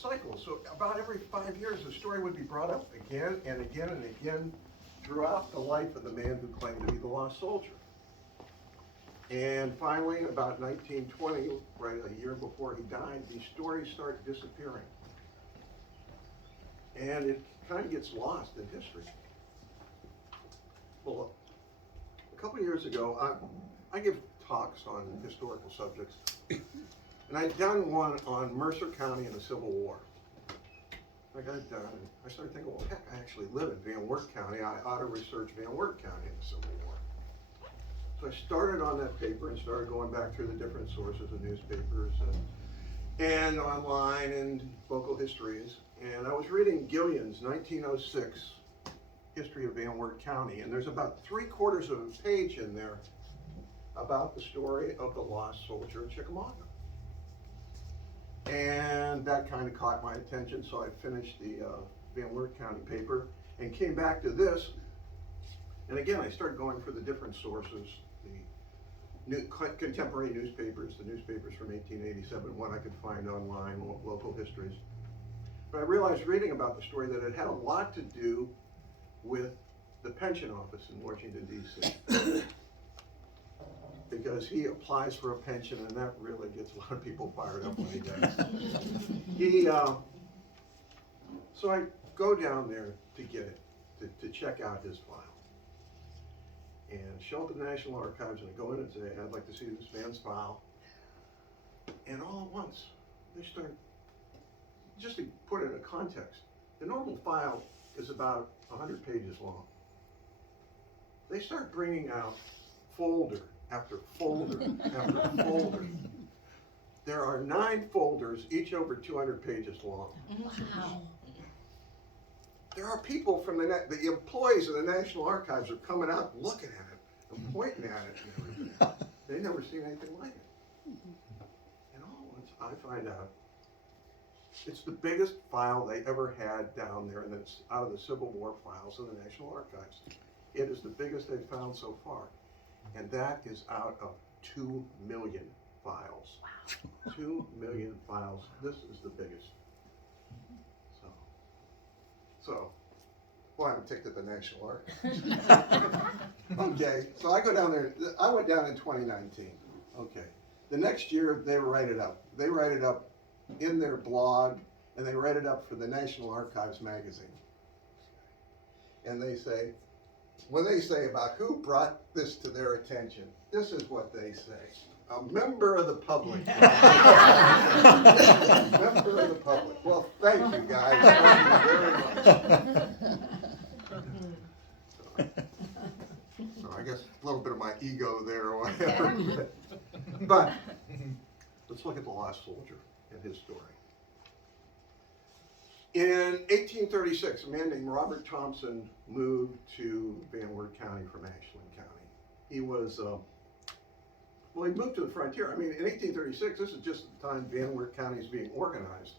cycle. So about every 5 years, the story would be brought up again and again and again throughout the life of the man who claimed to be the lost soldier. And finally, about 1920, right a year before he died, these stories start disappearing. And it kind of gets lost in history. Well, a couple of years ago, I give talks on historical subjects. And I'd done one on Mercer County in the Civil War. I got it done, and I started thinking, well, heck, I actually live in Van Wert County. I ought to research Van Wert County in the Civil War. So I started on that paper and started going back through the different sources of newspapers and online and local histories. And I was reading Gillian's 1906 History of Van Wert County, and there's about 3/4 of a page in there about the story of the lost soldier in Chickamauga. And that kind of caught my attention, so I finished the Van Wert County paper and came back to this. And again, I started going for the different sources, the new contemporary newspapers, the newspapers from 1887, what I could find online, local histories. But I realized reading about the story that it had a lot to do with the pension office in Washington, D.C. Because he applies for a pension, and that really gets a lot of people fired up when he does. So I go down there to get it, to check out his file. And show up at the National Archives, and I go in and say, I'd like to see this man's file. And all at once, they start, just to put it in a context, the normal file is about 100 pages long. They start bringing out folder after folder after folder. There are 9 folders, each over 200 pages long. Wow. There are people from the employees of the National Archives are coming out looking at it and pointing at it and everything. They've never seen anything like it. And all at once I find out it's the biggest file they ever had down there, and it's out of the Civil War files of the National Archives. It is the biggest they've found so far. And that is out of 2 million files. Wow. 2 million files. This is the biggest. So, well, I haven't taken the National Archives. Okay, so I go down there. I went down in 2019. Okay. The next year, they write it up. They write it up in their blog, and they write it up for the National Archives magazine. And they say, when they say about who brought this to their attention, this is what they say. A member of the public. Member of the public. Well, thank you guys. Thank you very much. So I guess a little bit of my ego there or whatever. But let's look at the lost soldier and his story. In 1836, a man named Robert Thompson moved to Van Wert County from Ashland County. He was well, he moved to the frontier. I mean, in 1836, this is just the time Van Wert County is being organized.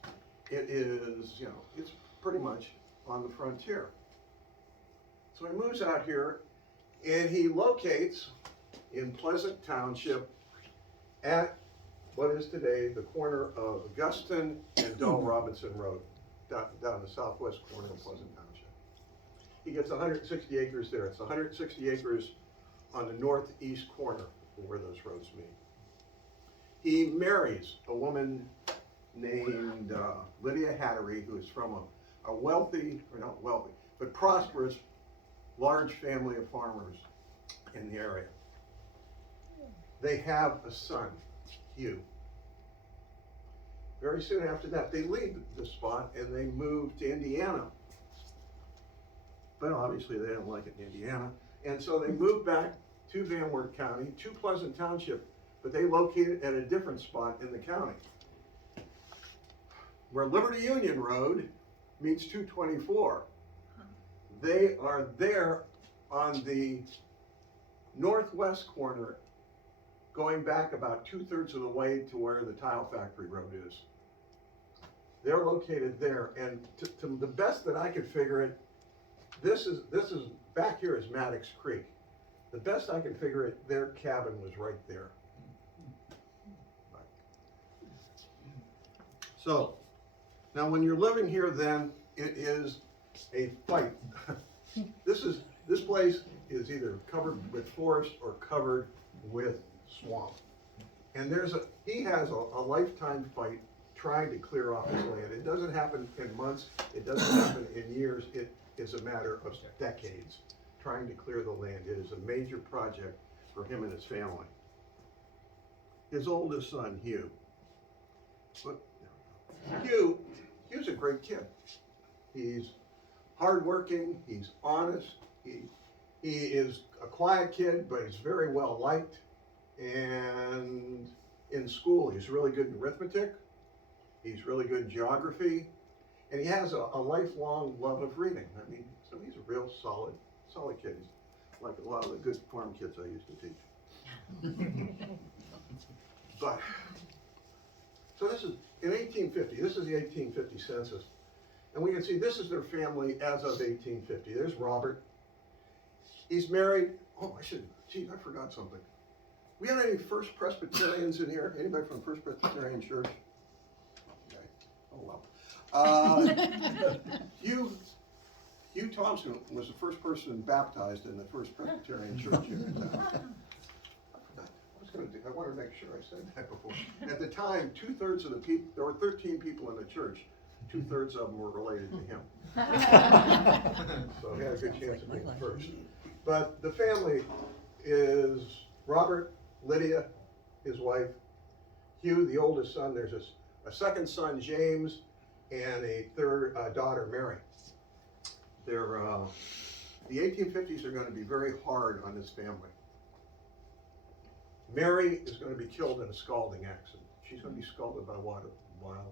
It is, you know, it's pretty much on the frontier. So he moves out here, and he locates in Pleasant Township at what is today the corner of Augustin and Dull Robinson Road, down the southwest corner of Pleasant Township. He gets 160 acres there. It's 160 acres on the northeast corner where those roads meet. He marries a woman named Lydia Hattery, who is from a wealthy, or not wealthy, but prosperous, large family of farmers in the area. They have a son, Hugh. Very soon after that, they leave the spot and they move to Indiana. But obviously they didn't like it in Indiana. And so they moved back to Van Wert County, to Pleasant Township, but they located at a different spot in the county. Where Liberty Union Road meets 224. They are there on the northwest corner, going back about 2/3 of the way to where the tile factory road is. They're located there, and to the best that I could figure it, this is back here is Maddox Creek. The best I could figure it, their cabin was right there. So Now, when you're living here, then it is a fight. This place is either covered with forest or covered with swamp. And he has a lifetime fight trying to clear off his land. It doesn't happen in months, it doesn't happen in years, it is a matter of decades trying to clear the land. It is a major project for him and his family. His oldest son, Hugh. Hugh's a great kid. He's hardworking, he's honest, he is a quiet kid, but he's very well liked. And in school, he's really good in arithmetic, he's really good in geography, and he has a lifelong love of reading. I mean, so he's a real solid kid. He's like a lot of the good farm kids I used to teach. But, so this is, in 1850, this is the 1850 census. And we can see this is their family as of 1850. There's Robert. He's married, I forgot something. We have any First Presbyterians in here? Anybody from First Presbyterian Church? Okay. Oh well. Hugh Thompson was the first person baptized in the First Presbyterian Church here in town. I wanted to make sure I said that before. At the time, 2/3 of the people, there were 13 people in the church, 2/3 of them were related to him. So he had a good chance of being first. But the family is Robert, Lydia, his wife, Hugh, the oldest son. There's a second son, James, and a third daughter, Mary. The 1850s are going to be very hard on this family. Mary is going to be killed in a scalding accident. She's going to be scalded by water while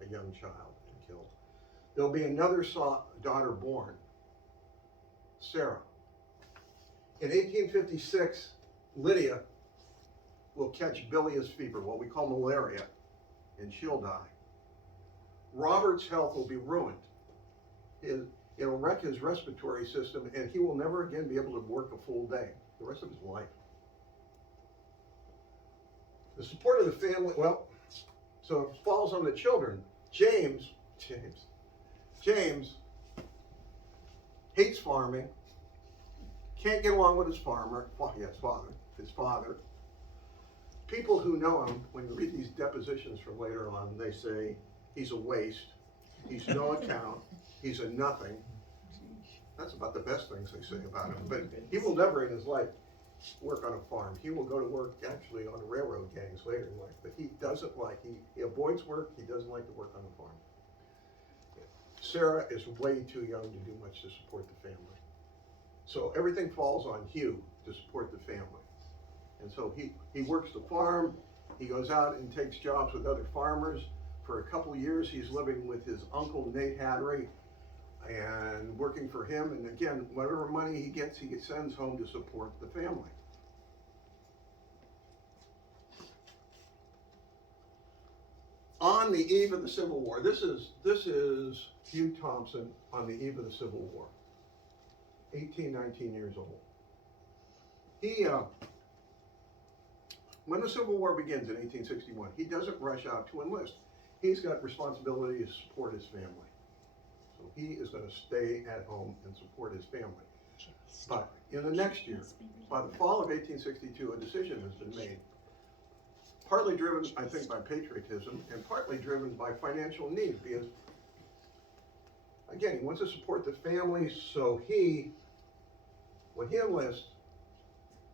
a young child and killed. There'll be another daughter born, Sarah. In 1856, Lydia will catch bilious fever, what we call malaria, and she'll die. Robert's health will be ruined. It'll wreck his respiratory system, and he will never again be able to work a full day the rest of his life. The support of the family, so it falls on the children. James hates farming, can't get along with his father. People who know him, when you read these depositions from later on, they say he's a waste, he's no account, he's a nothing. That's about the best things they say about him. But he will never in his life work on a farm. He will go to work actually on railroad gangs later in life, but he avoids work, he doesn't like to work on a farm. Sarah is way too young to do much to support the family. So everything falls on Hugh to support the family. And so he works the farm, he goes out and takes jobs with other farmers. For a couple years, he's living with his uncle, Nate Hattery, and working for him. And again, whatever money he gets, he sends home to support the family. On the eve of the Civil War, this is Hugh Thompson on the eve of the Civil War, 19 years old. When the Civil War begins in 1861, he doesn't rush out to enlist. He's got responsibility to support his family. So he is going to stay at home and support his family. But in the next year, by the fall of 1862, a decision has been made. Partly driven, I think, by patriotism and partly driven by financial need, because, again, he wants to support the family, so when he enlists,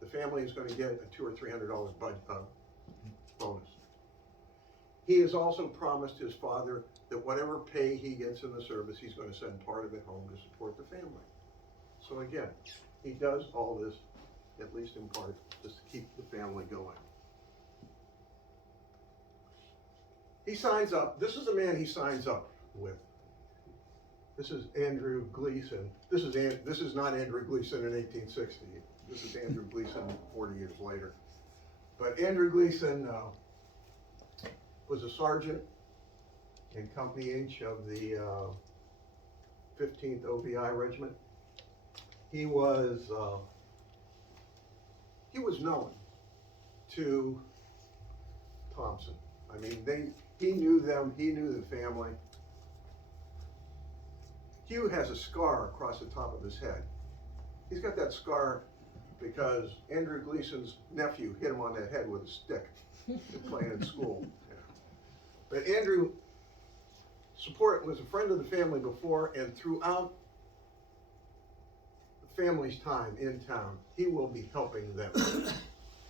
the family is going to get a $200 or $300 bonus. He has also promised his father that whatever pay he gets in the service, he's going to send part of it home to support the family. So again, he does all this, at least in part, just to keep the family going. He signs up. This is the man he signs up with. This is Andrew Gleason. This is not Andrew Gleason in 1860. This is Andrew Gleason 40 years later. But Andrew Gleason was a sergeant in Company H of the 15th OVI Regiment. He was known to Thompson. I mean, he knew them, he knew the family. Hugh has a scar across the top of his head. He's got that scar because Andrew Gleason's nephew hit him on the head with a stick playing in school. Yeah. But Andrew was a friend of the family before, and throughout the family's time in town, he will be helping them.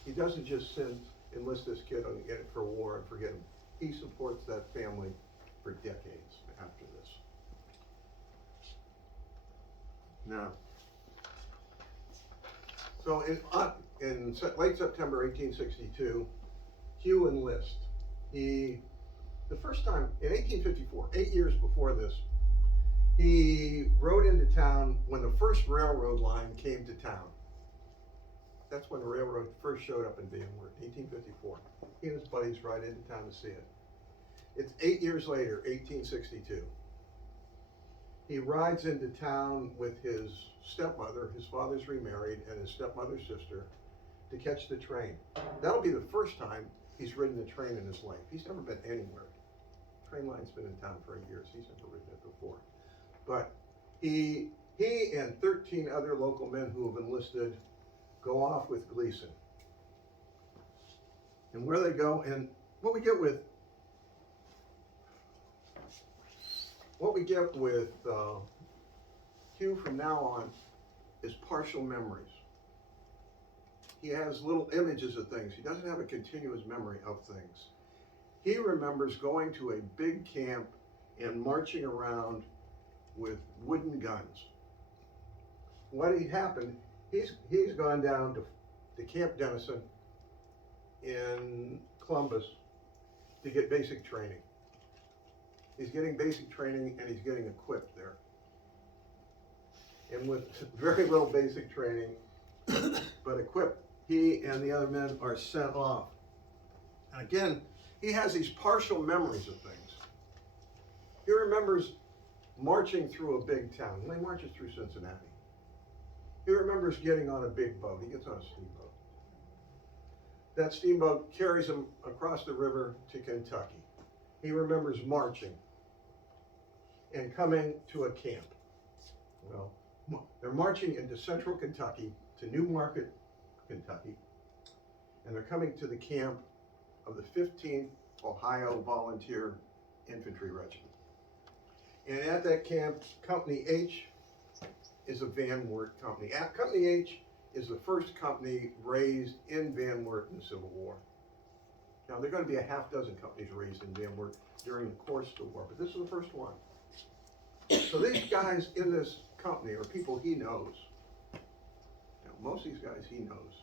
He doesn't just enlist this kid and get it for war and forget him. He supports that family for decades after this. Now, so in late September 1862, Hugh enlists. The first time, in 1854, 8 years before this, he rode into town when the first railroad line came to town. That's when the railroad first showed up in Van Wert, 1854. He and his buddies ride into town to see it. It's 8 years later, 1862. He rides into town with his stepmother, his father's remarried, and his stepmother's sister to catch the train. That'll be the first time he's ridden a train in his life. He's never been anywhere. Train line's been in town for 8 years. He's never ridden it before. But he and 13 other local men who have enlisted go off with Gleason. And where they go, and what we get with Hugh from now on is partial memories. He has little images of things. He doesn't have a continuous memory of things. He remembers going to a big camp and marching around with wooden guns. What had happened, he's gone down to Camp Dennison in Columbus to get basic training. He's getting basic training and he's getting equipped there. And with very little basic training, but equipped, he and the other men are sent off. And again, he has these partial memories of things. He remembers marching through a big town. He marches through Cincinnati. He remembers getting on a big boat. He gets on a steamboat. That steamboat carries him across the river to Kentucky. He remembers marching and coming to a camp. Well, they're marching into central Kentucky to New Market, Kentucky, and they're coming to the camp of the 15th Ohio Volunteer Infantry Regiment. And at that camp, Company H is a Van Wert company. Company H is the first company raised in Van Wert in the Civil War. Now, there are going to be a half dozen companies raised in Van Wert during the course of the war, but this is the first one. So these guys in this company are people he knows. Now, most of these guys he knows.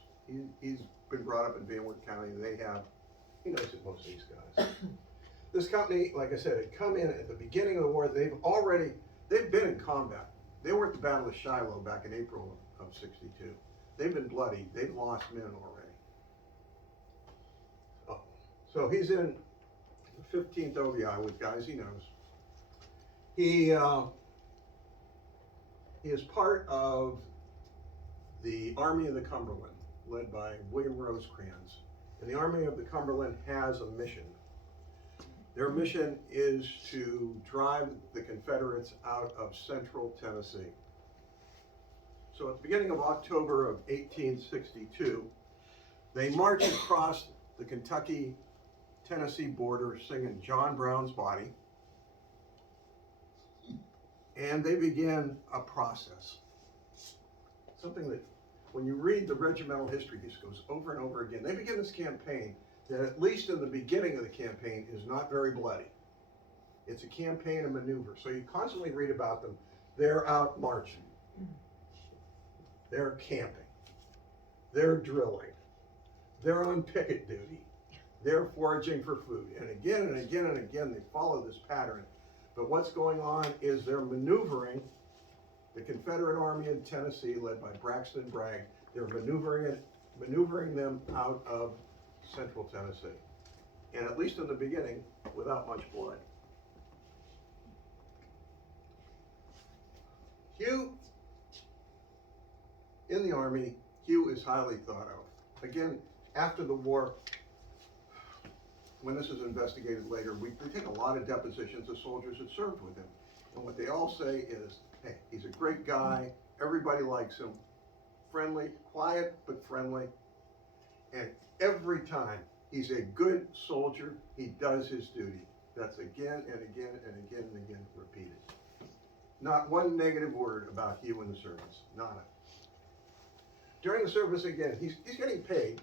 He's been brought up in Van Wert County, and he knows most of these guys. This company, like I said, had come in at the beginning of the war. They've been in combat. They were at the Battle of Shiloh back in April of 62. They've been bloodied. They've lost men already. So he's in the 15th OVI with guys he knows. He is part of the Army of the Cumberland, led by William Rosecrans. And the Army of the Cumberland has a mission. Their mission is to drive the Confederates out of central Tennessee. So at the beginning of October of 1862, they march across the Kentucky-Tennessee border singing John Brown's Body, and they begin a process. Something that, when you read the regimental history, this goes over and over again. They begin this campaign that, at least in the beginning of the campaign, is not very bloody. It's a campaign of maneuver. So you constantly read about them. They're out marching. They're camping. They're drilling. They're on picket duty. They're foraging for food. And again and again and again, they follow this pattern. But what's going on is they're maneuvering the Confederate Army in Tennessee, led by Braxton Bragg. They're maneuvering them out of central Tennessee. And at least in the beginning, without much blood. Hugh, in the Army, Hugh is highly thought of. Again, after the war, when this is investigated later, we take a lot of depositions of soldiers that served with him. And what they all say is, hey, he's a great guy, everybody likes him, friendly, quiet but friendly, and every time he's a good soldier, he does his duty. That's again and again and again and again repeated. Not one negative word about Hugh in the service, nada. During the service, again, he's getting paid.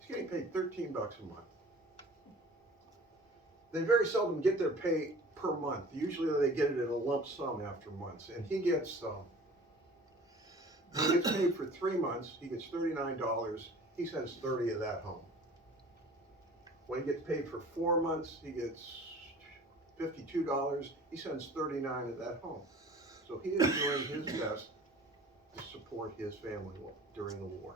He's getting paid $13 a month. They very seldom get their pay per month. Usually they get it in a lump sum after months, and he gets when he gets paid for 3 months, he gets $39. He sends 30 of that home. When he gets paid for 4 months, he gets $52. He sends 39 of that home. So he is doing his best to support his family during the war.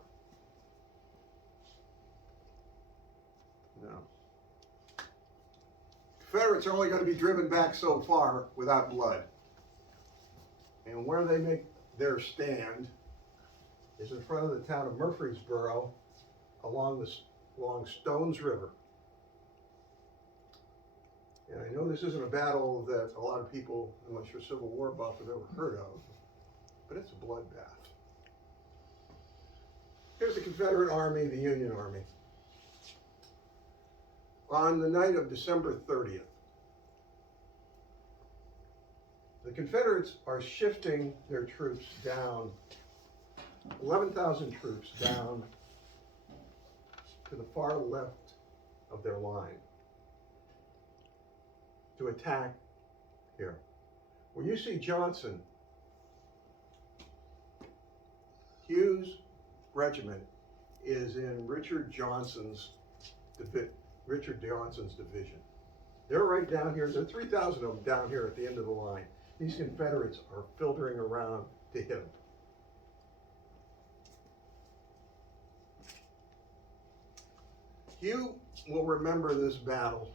Now, Confederates are only going to be driven back so far without blood. And where they make their stand is in front of the town of Murfreesboro along Stones River. And I know this isn't a battle that a lot of people, unless you're a Civil War buff, have ever heard of, but it's a bloodbath. Here's the Confederate Army, the Union Army. On the night of December 30th, the Confederates are shifting their troops down, 11,000 troops down to the far left of their line to attack here. Where you see Johnson, Hugh's regiment is in Richard Johnson's division. They're right down here. There are 3,000 of them down here at the end of the line. These Confederates are filtering around to hit them. Hugh will remember this battle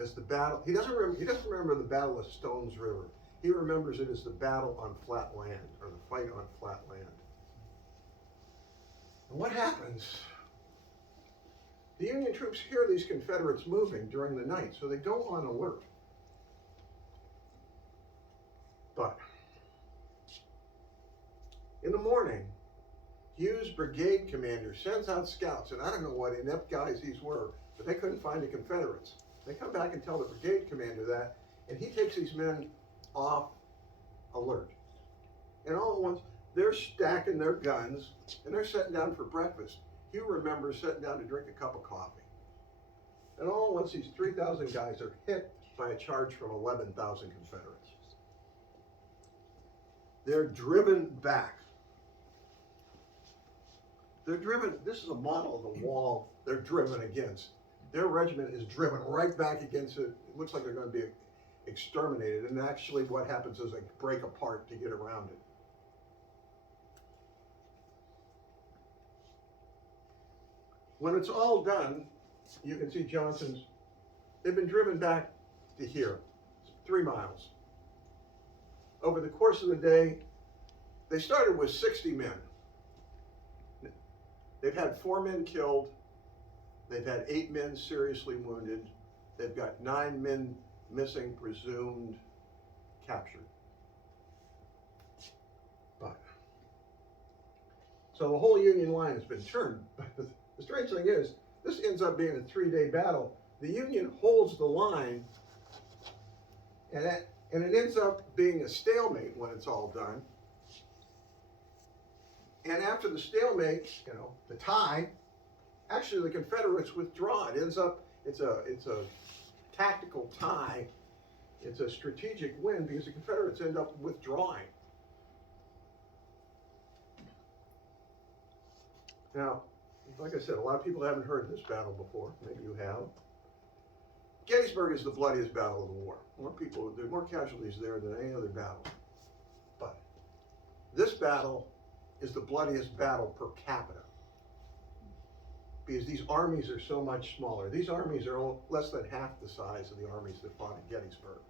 as the battle. He doesn't remember the Battle of Stones River. He remembers it as the battle on flat land, or the fight on flat land. And what happens? The Union troops hear these Confederates moving during the night, so they go on alert. But in the morning, Hugh's brigade commander sends out scouts, and I don't know what inept guys these were, but they couldn't find the Confederates. They come back and tell the brigade commander that, and he takes these men off alert. And all at once, they're stacking their guns, and they're sitting down for breakfast. Hugh remembers sitting down to drink a cup of coffee. And all at once, these 3,000 guys are hit by a charge from 11,000 Confederates. They're driven back. They're driven, this is a model of the wall they're driven against. Their regiment is driven right back against it. It looks like they're going to be exterminated. And actually what happens is they break apart to get around it. When it's all done, you can see Johnson's, they've been driven back to here, 3 miles. Over the course of the day, they started with 60 men. They've had 4 men killed. They've had 8 men seriously wounded. They've got 9 men missing, presumed captured. But, so the whole Union line has been turned. But the strange thing is, this ends up being a 3-day battle. The Union holds the line, and it ends up being a stalemate when it's all done. And after the stalemate, the tie, actually the Confederates withdraw. It ends up, it's a tactical tie. It's a strategic win because the Confederates end up withdrawing. Now, like I said, a lot of people haven't heard this battle before. Maybe you have. Gettysburg is the bloodiest battle of the war. There are more casualties there than any other battle. But this battle is the bloodiest battle per capita because these armies are so much smaller. These armies are less than half the size of the armies that fought at Gettysburg.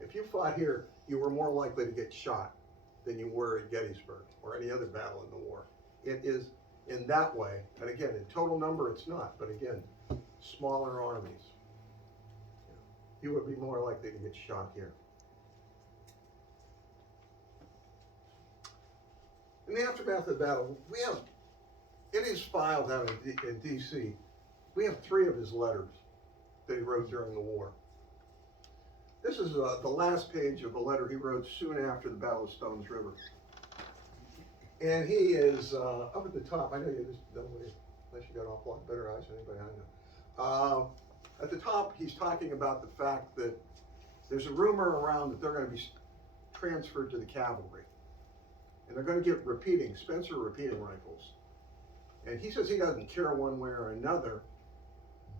If you fought here, you were more likely to get shot than you were at Gettysburg or any other battle in the war. It is in that way, and again, in total number it's not, but again, smaller armies. he would be more likely to get shot here. In the aftermath of the battle, we have, in his file down in D.C., we have 3 of his letters that he wrote during the war. This is the last page of a letter he wrote soon after the Battle of Stones River. And he is up at the top. I know you just don't, unless you got off a lot better eyes than anybody I know. At the top, he's talking about the fact that there's a rumor around that they're going to be transferred to the cavalry. And they're going to get Spencer repeating rifles. And he says he doesn't care one way or another,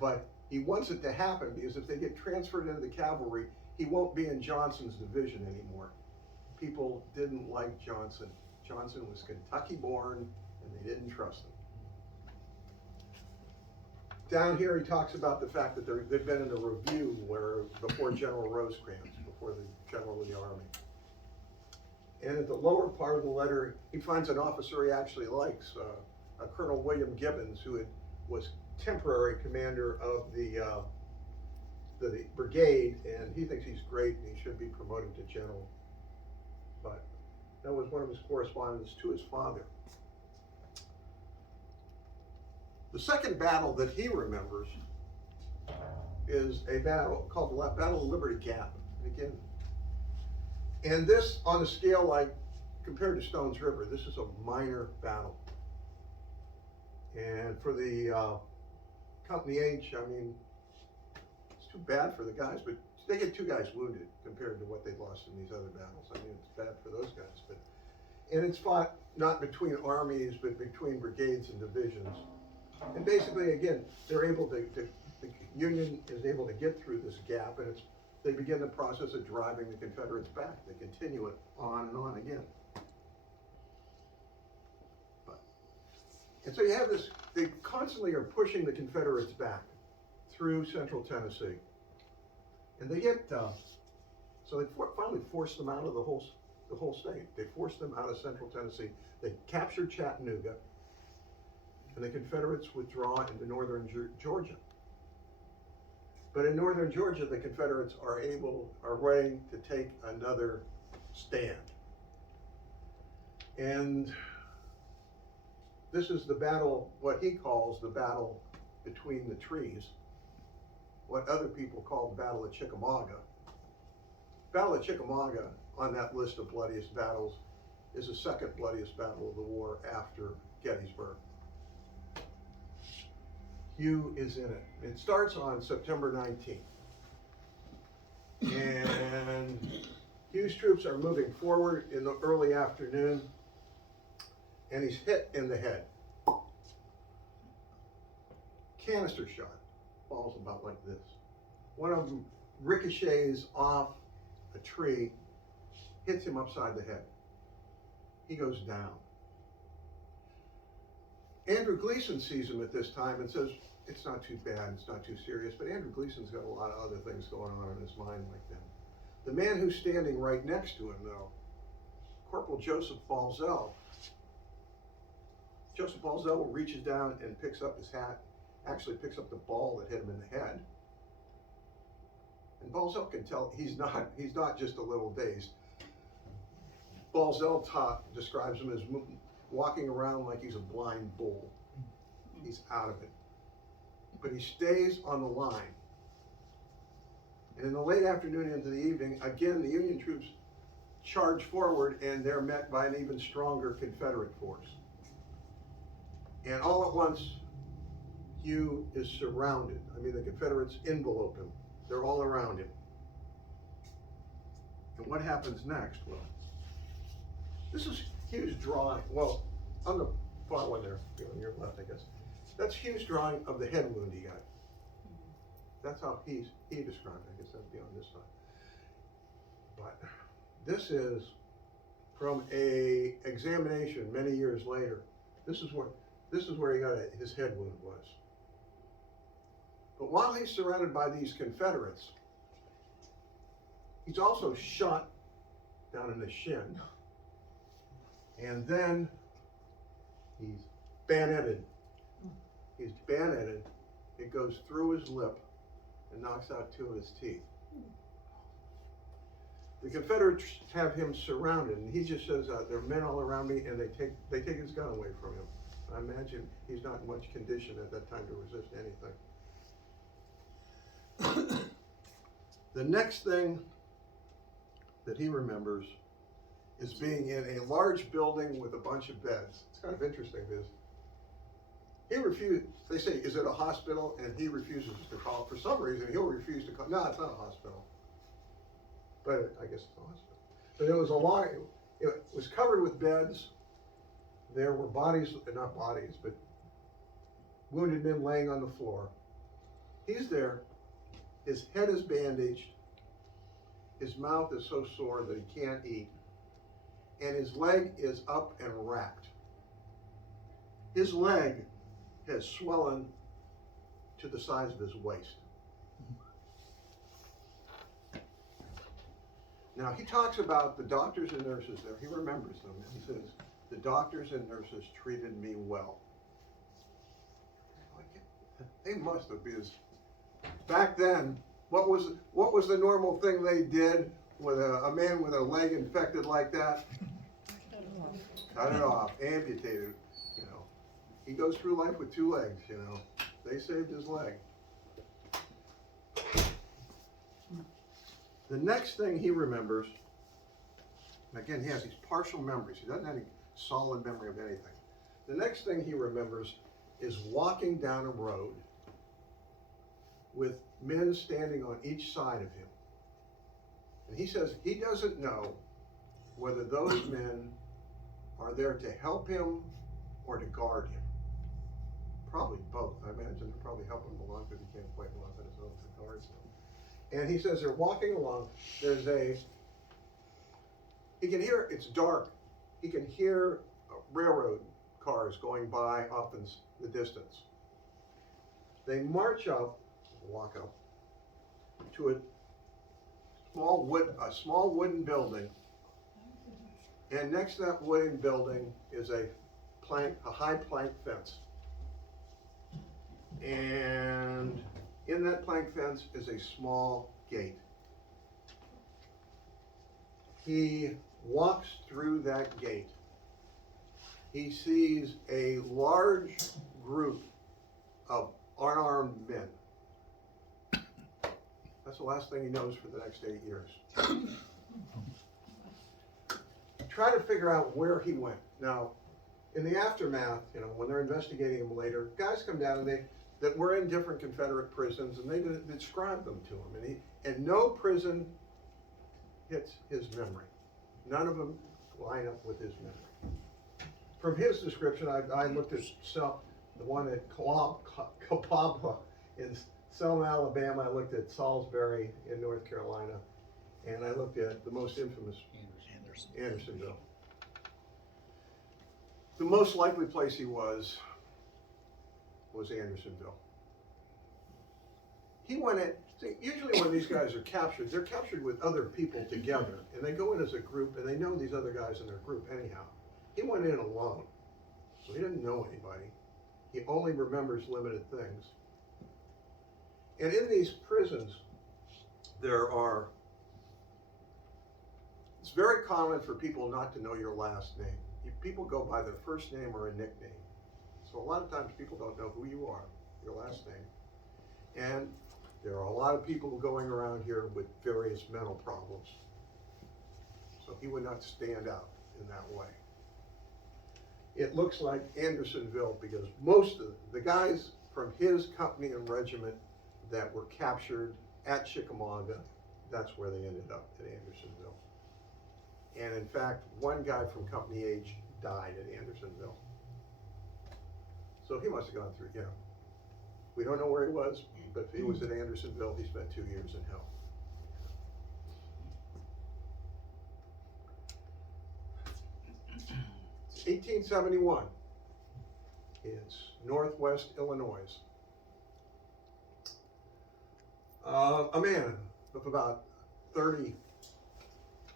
but he wants it to happen because if they get transferred into the cavalry, he won't be in Johnson's division anymore. People didn't like Johnson. Johnson was Kentucky born and they didn't trust him. Down here he talks about the fact that they've been in a review before General Rosecrans, before the General of the Army. And at the lower part of the letter, he finds an officer he actually likes, a Colonel William Gibbons, who was temporary commander of the brigade, and he thinks he's great and he should be promoted to general. But that was one of his correspondence to his father. The second battle that he remembers is a battle called the Battle of Liberty Gap. And this, on a scale like compared to Stones River, this is a minor battle. And for the Company H, I mean, it's too bad for the guys, but they get 2 guys wounded compared to what they lost in these other battles. I mean, it's bad for those guys. And it's fought not between armies, but between brigades and divisions. And basically, again, they're able to the Union is able to get through this gap, and they begin the process of driving the Confederates back. They continue it on and on again. And so you have this, they constantly are pushing the Confederates back through central Tennessee. And they get, so they finally forced them out of the whole state. They forced them out of central Tennessee. They captured Chattanooga, and the Confederates withdraw into northern Georgia. But in northern Georgia, the Confederates are ready to take another stand. And this is the battle, what he calls the battle between the trees, what other people call the Battle of Chickamauga. Battle of Chickamauga, on that list of bloodiest battles, is the second bloodiest battle of the war after Gettysburg. Hugh is in it. It starts on September 19th. And Hugh's troops are moving forward in the early afternoon, and he's hit in the head. Canister shot, falls about like this. One of them ricochets off a tree, hits him upside the head. He goes down. Andrew Gleason sees him at this time and says, it's not too bad, it's not too serious, but Andrew Gleason's got a lot of other things going on in his mind like that. The man who's standing right next to him, though, Corporal Joseph Balzell. Joseph Balzell reaches down and picks up his hat, actually picks up the ball that hit him in the head. And Balzell can tell he's not just a little dazed. Balzell describes him as walking around like he's a blind bull. He's out of it. But he stays on the line. And in the late afternoon into the evening, again, the Union troops charge forward, and they're met by an even stronger Confederate force. And all at once, Hugh is surrounded. I mean, the Confederates envelope him. They're all around him. And what happens next? Well, this is Hugh's drawing. Well, on the far one there, on your left, I guess. That's Hugh's drawing of the head wound he got. That's how he described it. I guess that'd be on this side. But this is from a examination many years later. This is where he got his head wound was. But while he's surrounded by these Confederates, he's also shot down in the shin. And then he's bayoneted. He's bayoneted. It goes through his lip and knocks out 2 of his teeth. The Confederates have him surrounded, and he just says, there are men all around me, and they take his gun away from him. I imagine he's not in much condition at that time to resist anything. The next thing that he remembers is being in a large building with a bunch of beds. It's kind of interesting because he refused, they say, is it a hospital? And he refuses to call it. For some reason, he'll refuse to call, no, it's not a hospital. But I guess it's a hospital. But it was covered with beds. There were bodies, not bodies, but wounded men laying on the floor. He's there. His head is bandaged. His mouth is so sore that he can't eat. And his leg is up and wrapped. His leg has swollen to the size of his waist. Now, he talks about the doctors and nurses there. He remembers them. He says, the doctors and nurses treated me well. They must have, because back then, what was the normal thing they did with a man with a leg infected like that? Cut it off, amputated, you know. He goes through life with 2 legs, you know. They saved his leg. The next thing he remembers, again, he has these partial memories. He doesn't have any solid memory of anything. The next thing he remembers is walking down a road with men standing on each side of him. And he says he doesn't know whether those men are there to help him or to guard him. Probably both. I imagine they're probably helping him along because he can't quite walk on his own to guard him. And he says they're walking along. He can hear, it's dark. He can hear railroad cars going by off in the distance. They march up, walk up, to a small wooden building. And next to that wooden building is a high plank fence. And in that plank fence is a small gate. He walks through that gate. He sees a large group of unarmed men. That's the last thing he knows for the next 8 years. Try to figure out where he went. Now, in the aftermath, you know, when they're investigating him later, guys come down and that were in different Confederate prisons, and they describe them to him, and no prison hits his memory. None of them line up with his memory. From his description, I looked at the one at Chickamauga in Selma, Alabama. I looked at Salisbury in North Carolina, and I looked at the most infamous Andersonville. The most likely place he was Andersonville. He went in, see, usually when these guys are captured, they're captured with other people together, and they go in as a group, and they know these other guys in their group anyhow. He went in alone, so he didn't know anybody. He only remembers limited things. And in these prisons, it's very common for people not to know your last name. People go by their first name or a nickname. So a lot of times people don't know who you are, your last name. And there are a lot of people going around here with various mental problems. So he would not stand out in that way. It looks like Andersonville because most of the guys from his company and regiment that were captured at Chickamauga, that's where they ended up, at Andersonville. And in fact, one guy from Company H died at Andersonville. So he must have gone through, yeah. We don't know where he was, but if he was at Andersonville, he spent 2 years in hell. It's 1871. It's Northwest Illinois. A man of about 30,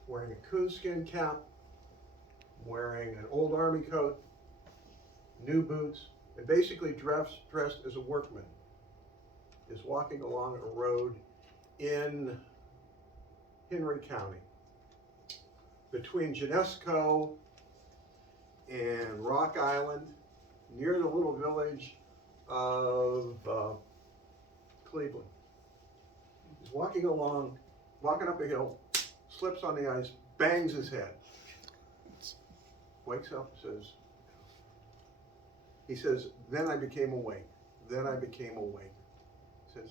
wearing a coonskin cap, wearing an old army coat, new boots, and basically dressed as a workman, is walking along a road in Henry County, between Genesco and Rock Island, near the little village of Cleveland. He's walking along, walking up a hill, slips on the ice, bangs his head, wakes up, he says, then I became awake. Then I became awake. He says,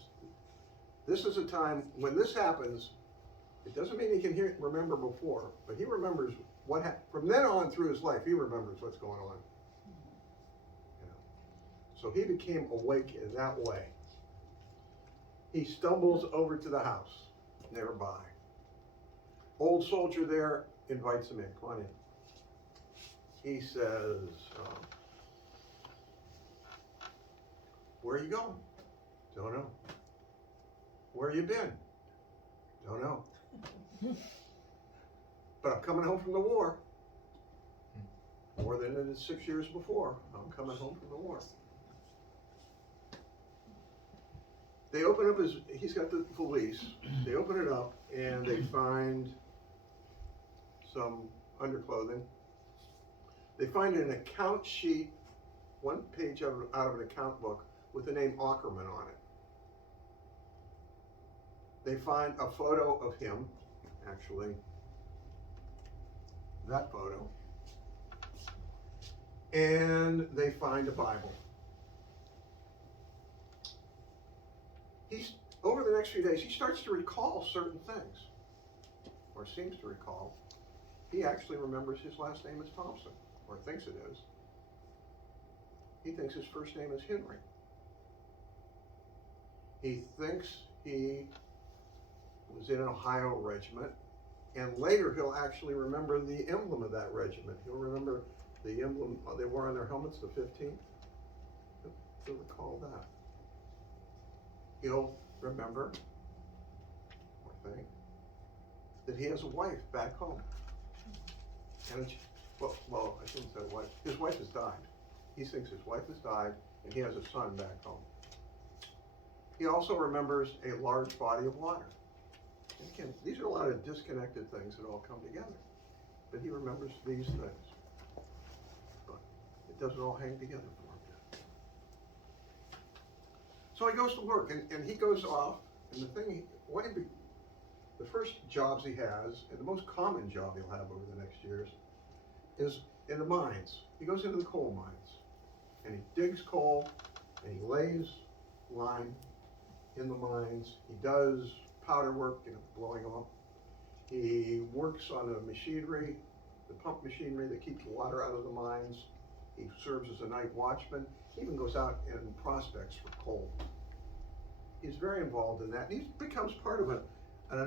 this is a time when this happens. It doesn't mean he can remember before, but he remembers what happened. From then on through his life, he remembers what's going on. You know? So he became awake in that way. He stumbles over to the house nearby. Old soldier there invites him in. Come on in. He says, where are you going? Don't know. Where you been? Don't know. But I'm coming home from the war. More than it is 6 years before. I'm coming home from the war. They open up he's got the valise. They open it up and they find some underclothing. They find an account sheet, one page out of an account book with the name Ackerman on it. They find a photo of him, actually, that photo, and they find a Bible. Over the next few days, he starts to recall certain things, or seems to recall. He actually remembers his last name is Thompson, or thinks it is. He thinks his first name is Henry. He thinks he was in an Ohio regiment, and later he'll actually remember the emblem of that regiment. He'll remember the emblem they wore on their helmets, the 15th. He'll recall that. He'll remember, I think, that he has a wife back home. And well, I shouldn't say wife. His wife has died. He thinks his wife has died, and he has a son back home. He also remembers a large body of water. And again, these are a lot of disconnected things that all come together. But he remembers these things. But it doesn't all hang together for him yet. So he goes to work, and he goes off, and the first jobs he has, and the most common job he'll have over the next years, is in the mines. He goes into the coal mines, and he digs coal, and he lays lime in the mines. He does powder work, blowing them up. He works on the machinery, the pump machinery that keeps water out of the mines. He serves as a night watchman. He even goes out and prospects for coal. He's very involved in that. And he becomes part of an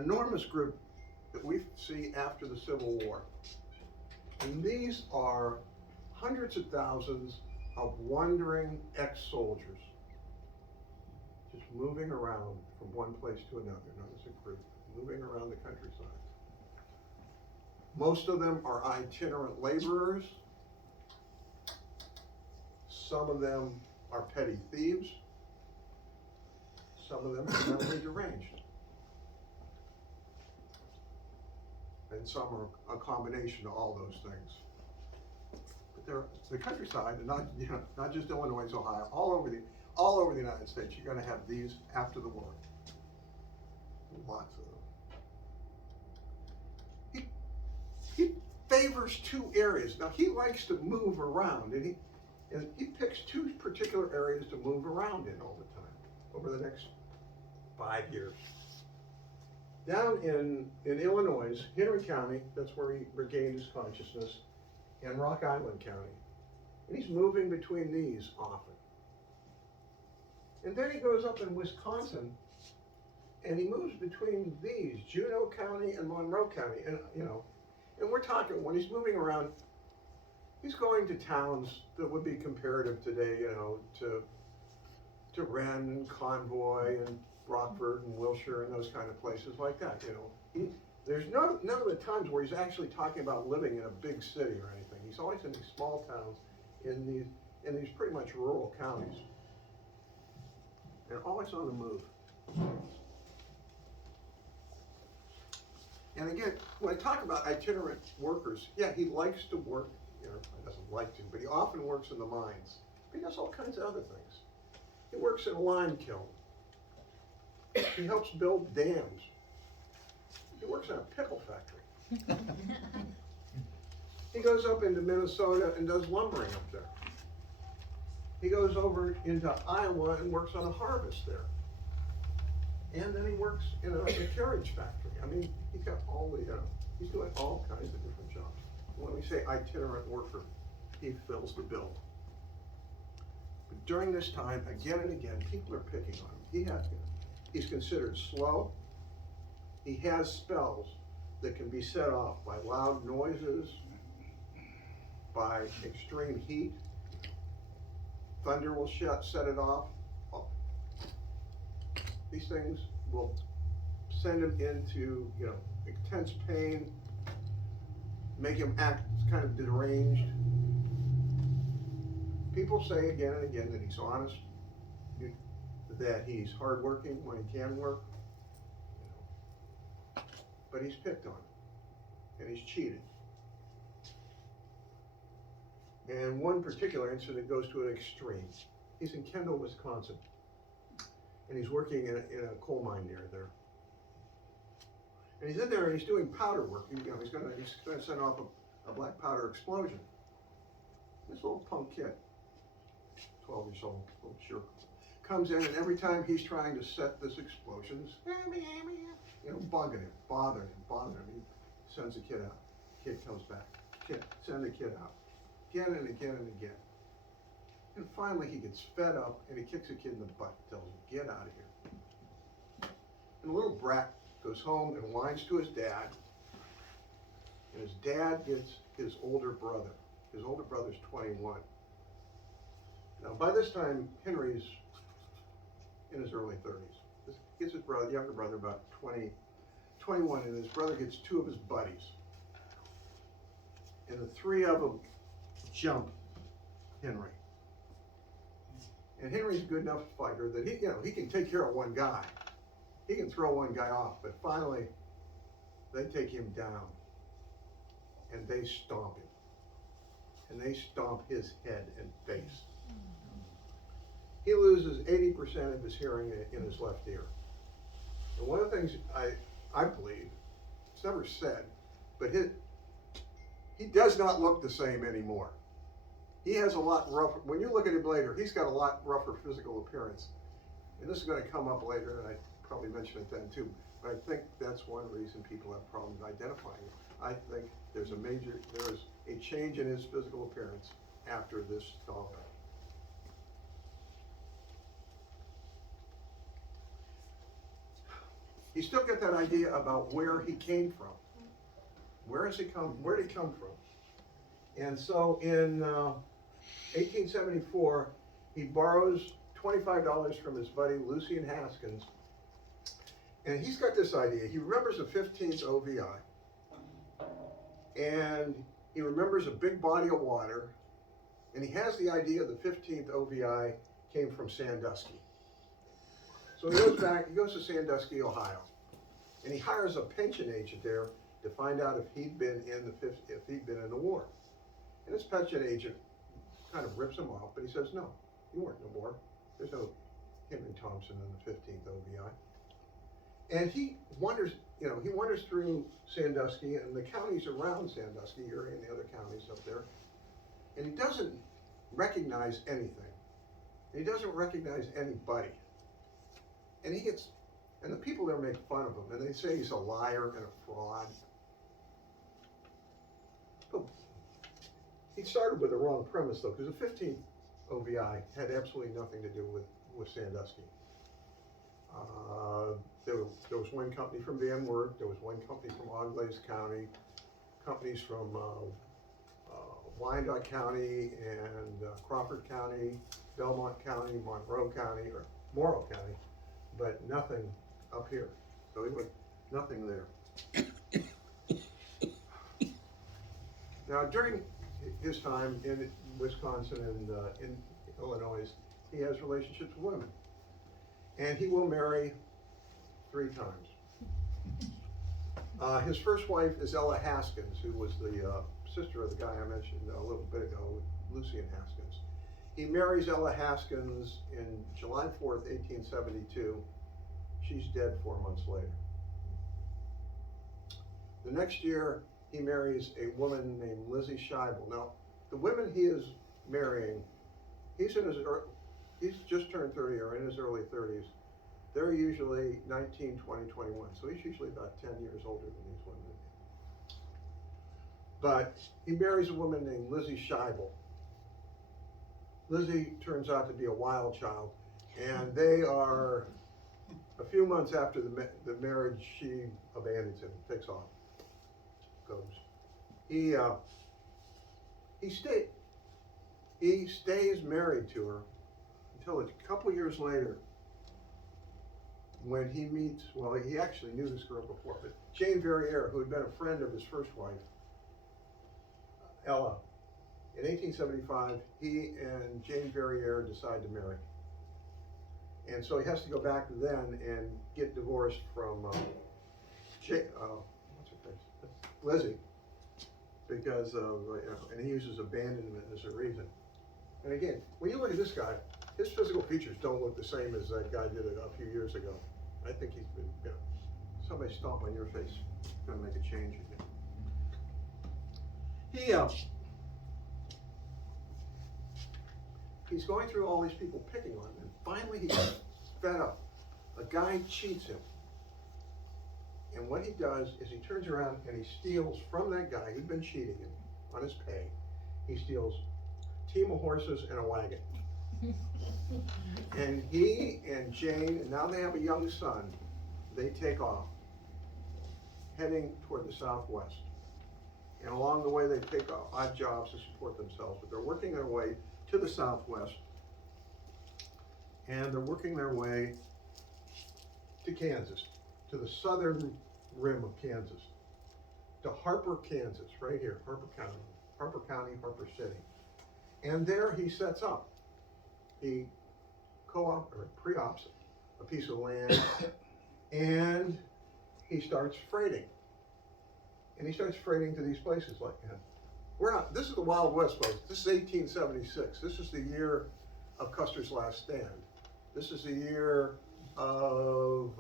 enormous group that we see after the Civil War. And these are hundreds of thousands of wandering ex-soldiers, just moving around from one place to another, not as a group, moving around the countryside. Most of them are itinerant laborers. Some of them are petty thieves. Some of them are mentally deranged. And some are a combination of all those things. But they're the countryside, and not just Illinois, Ohio, all over the United States. You're going to have these after the war. Lots of them. He favors two areas. Now he likes to move around, and he picks two particular areas to move around in all the time over the next 5 years. Down in Illinois, Henry County, that's where he regained his consciousness, and Rock Island County. And he's moving between these often. And then he goes up in Wisconsin, and he moves between these, Juneau County and Monroe County. And, and we're talking, when he's moving around, he's going to towns that would be comparative today, to Wren and Convoy and Rockford and Wilshire and those kind of places like that. There's none of the times where he's actually talking about living in a big city or anything. He's always in these small towns, in these pretty much rural counties. They're always on the move. And again, when I talk about itinerant workers, yeah, he likes to work, he doesn't like to, but he often works in the mines. But he does all kinds of other things. He works in a lime kiln. He helps build dams. He works in a pickle factory. He goes up into Minnesota and does lumbering up there. He goes over into Iowa and works on a harvest there. And then he works in a carriage factory. I mean, he's got all the, he's doing all kinds of different jobs. When we say itinerant worker, he fills the bill. But during this time, again and again, people are picking on him. He's considered slow. He has spells that can be set off by loud noises, by extreme heat. Thunder will set it off. These things will send him into, intense pain, make him act kind of deranged. People say again and again that he's honest, that he's hardworking when he can work, but he's picked on, and he's cheated. And one particular incident goes to an extreme. He's in Kendall, Wisconsin, and he's working in a coal mine near there. And he's in there and he's doing powder work. He's gonna send off a black powder explosion. This little punk kid, 12 years old, little jerk, comes in, and every time he's trying to set this explosion, bugging him, bothering him. He sends the kid out. Kid comes back. Send the kid out. Again and again and again. And finally he gets fed up and he kicks a kid in the butt, tells him, get out of here. And the little brat goes home and whines to his dad. And his dad gets his older brother. His older brother's 21. Now by this time, Henry's in his early 30s. He gets his younger brother about 21, and his brother gets two of his buddies. And the three of them jump Henry. And Henry's a good enough fighter that he can take care of one guy. He can throw one guy off, but finally they take him down and they stomp him. And they stomp his head and face. He loses 80% of his hearing in his left ear. And one of the things I believe, it's never said, but he does not look the same anymore. He has a lot rougher, when you look at him later, he's got a lot rougher physical appearance. And this is going to come up later, and I probably mention it then too, but I think that's one reason people have problems identifying him. I think there is a change in his physical appearance after this stomping. You still get that idea about where he came from. Where did he come from? And so in 1874, he borrows $25 from his buddy Lucian Haskins, and he's got this idea. He remembers the 15th OVI, and he remembers a big body of water, and he has the idea the 15th OVI came from Sandusky. So he goes to Sandusky, Ohio, and he hires a pension agent there to find out if he'd been in the war. And this pension agent kind of rips him off, but he says, no, you weren't in the war. There's no Henry Thompson in the 15th OVI. And he wanders through Sandusky and the counties around Sandusky area and the other counties up there, and he doesn't recognize anything. And he doesn't recognize anybody. And the people there make fun of him, and they say he's a liar and a fraud. But he started with the wrong premise, though, because the 15th OVI had absolutely nothing to do with Sandusky. There was one company from Van Wert, there was one company from Auglaize County, companies from Wyandotte County and Crawford County, Belmont County, Monroe County, or Morrow County, but nothing up here. So he went, nothing there. Now, during his time in Wisconsin and in Illinois, he has relationships with women. And he will marry 3 times. His first wife is Ella Haskins, who was the sister of the guy I mentioned a little bit ago, Lucian Haskins. He marries Ella Haskins in July 4th, 1872. She's dead 4 months later. The next year, he marries a woman named Lizzie Scheibel. Now, the women he is marrying, he's just turned 30 or in his early 30s. They're usually 19, 20, 21. So he's usually about 10 years older than these women. But he marries a woman named Lizzie Scheibel. Lizzie turns out to be a wild child, and they are, a few months after the marriage, she abandons him, takes off, goes. He stays married to her until a couple years later, when he meets, well, he actually knew this girl before, but Jane Verrier, who had been a friend of his first wife, Ella. In 1875, he and Jane Verrier decide to marry. And so he has to go back then and get divorced from what's her face? Lizzie, because of, and he uses abandonment as a reason. And again, when you look at this guy, his physical features don't look the same as that guy did a few years ago. I think he's been, somebody stomp on your face, gonna make a change again. He's going through all these people picking on him, and finally he gets fed up. A guy cheats him. And what he does is he turns around and he steals from that guy who'd been cheating him on his pay. He steals a team of horses and a wagon. And he and Jane, and now they have a young son, they take off, heading toward the southwest. And along the way they take odd jobs to support themselves, but they're working their way to the southwest, and they're working their way to Kansas, to the southern rim of Kansas, to Harper, Kansas, right here, Harper County, Harper City. And there he sets up. He pre-ops a piece of land, and he starts freighting. And he starts freighting to these places like that. This is the Wild West, folks. This is 1876. This is the year of Custer's Last Stand. This is the year of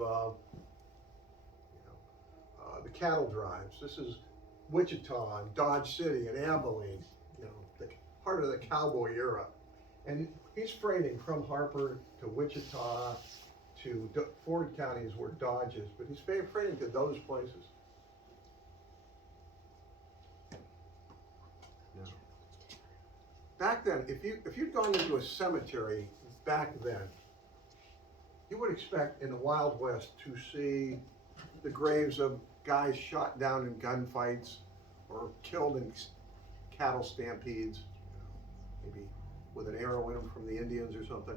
the cattle drives. This is Wichita and Dodge City and Abilene, the heart of the cowboy era. And he's freighting from Harper to Wichita to Ford County is where Dodge is, but he's freighting to those places. Back then, if you'd gone into a cemetery back then, you would expect in the Wild West to see the graves of guys shot down in gunfights or killed in cattle stampedes, maybe with an arrow in them from the Indians or something.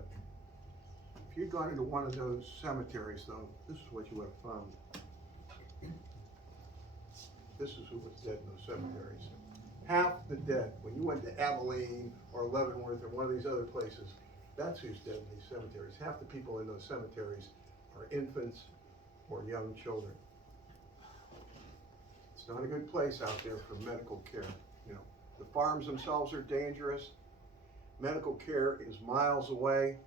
If you'd gone into one of those cemeteries, though, this is what you would have found. This is who was dead in those cemeteries. Half the dead, when you went to Abilene or Leavenworth or one of these other places, that's who's dead in these cemeteries. Half the people in those cemeteries are infants or young children. It's not a good place out there for medical care. The farms themselves are dangerous. Medical care is miles away.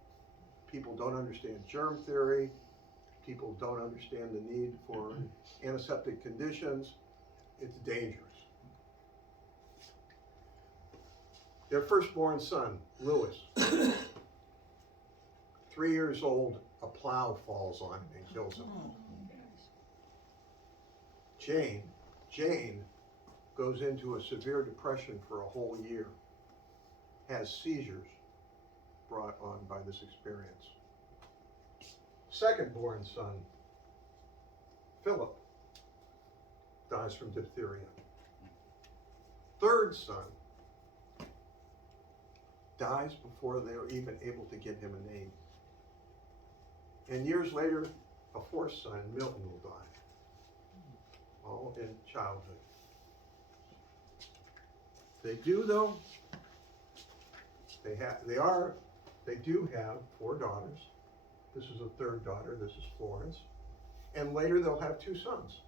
People don't understand germ theory. People don't understand the need for antiseptic conditions. It's dangerous. Their firstborn son, Lewis, 3 years old, a plow falls on him and kills him. Jane goes into a severe depression for a whole year, has seizures brought on by this experience. Second-born son, Philip, dies from diphtheria. Third son dies before they were even able to give him a name. And years later, a fourth son, Milton, will die. All in childhood. They do, though. They do have 4 daughters. This is a third daughter. This is Florence. And later they'll have 2 sons.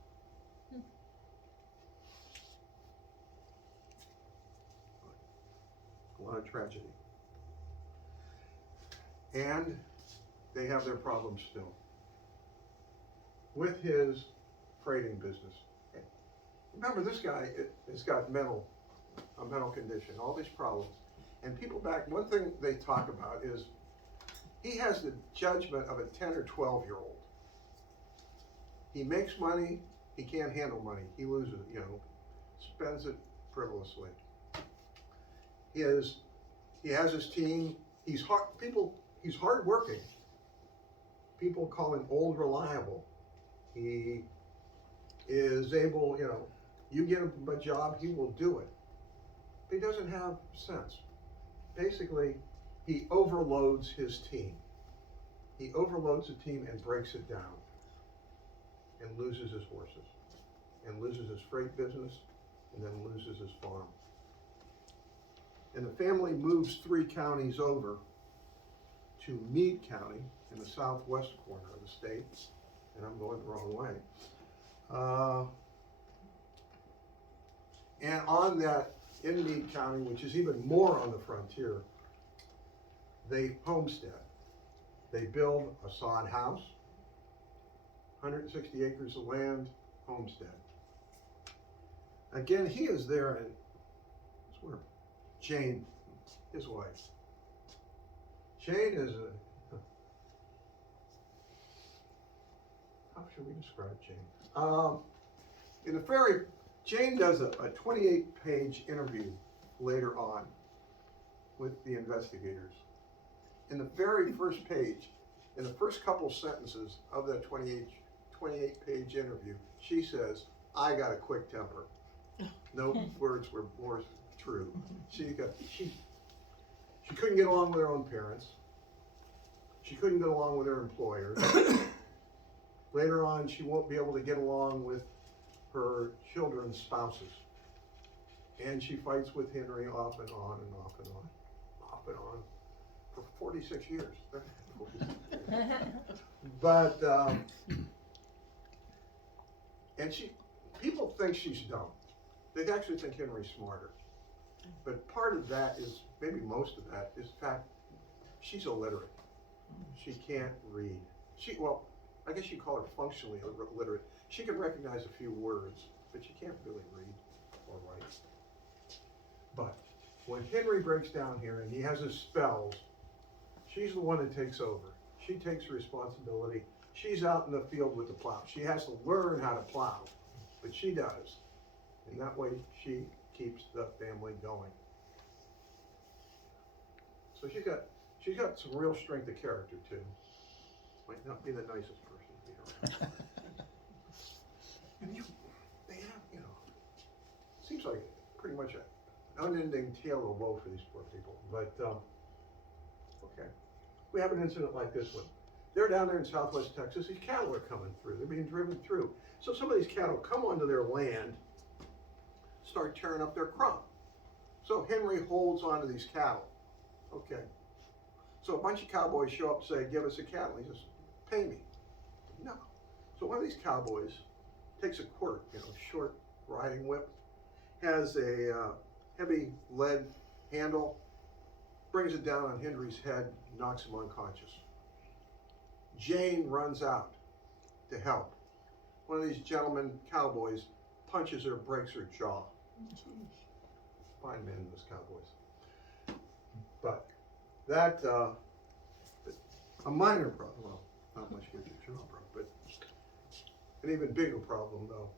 tragedy. And they have their problems still. With his freighting business. Remember, this guy has got a mental condition, all these problems. And people back, one thing they talk about is he has the judgment of a 10 or 12-year-old. He makes money, he can't handle money. He loses it, spends it frivolously. He has his team. He's hardworking. People call him old reliable. He is able, you get him a job, he will do it. But he doesn't have sense. Basically, he overloads his team. He overloads the team and breaks it down and loses his horses and loses his freight business and then loses his farm. And the family moves 3 counties over to Meade County in the southwest corner of the state, and I'm going the wrong way. And on that, in Meade County, which is even more on the frontier, they homestead. They build a sod house, 160 acres of land, homestead. Again, he is there, and that's where Jane, his wife. Jane is how should we describe Jane? Jane does a 28-page interview later on with the investigators. In the very first page, in the first couple sentences of that 28-page interview, she says, "I got a quick temper." No words were more true. She couldn't get along with her own parents. She couldn't get along with her employers. Later on, she won't be able to get along with her children's spouses. And she fights with Henry off and on and off and on, off and on, for 46 years. But, and people think she's dumb. They actually think Henry's smarter. But part of that is, maybe most of that, is the fact she's illiterate. She can't read. I guess you'd call her functionally illiterate. She can recognize a few words, but she can't really read or write. But when Henry breaks down here and he has his spells, she's the one that takes over. She takes responsibility. She's out in the field with the plow. She has to learn how to plow, but she does. And that way she keeps the family going. So she's got some real strength of character too. Might not be the nicest person to be around. And they have, seems like pretty much an unending tale of woe for these poor people. But, okay. We have an incident like this one. They're down there in southwest Texas. These cattle are coming through. They're being driven through. So some of these cattle come onto their land, start tearing up their crop. So Henry holds onto these cattle. Okay. So a bunch of cowboys show up and say, "Give us a cattle." He says, "Pay me." No. So one of these cowboys takes a quirt, short riding whip, has a heavy lead handle, brings it down on Henry's head, knocks him unconscious. Jane runs out to help. One of these gentlemen cowboys punches her, breaks her jaw. Fine men, those cowboys. But that, a minor problem, well, not much gives you a jaw broke, but an even bigger problem though.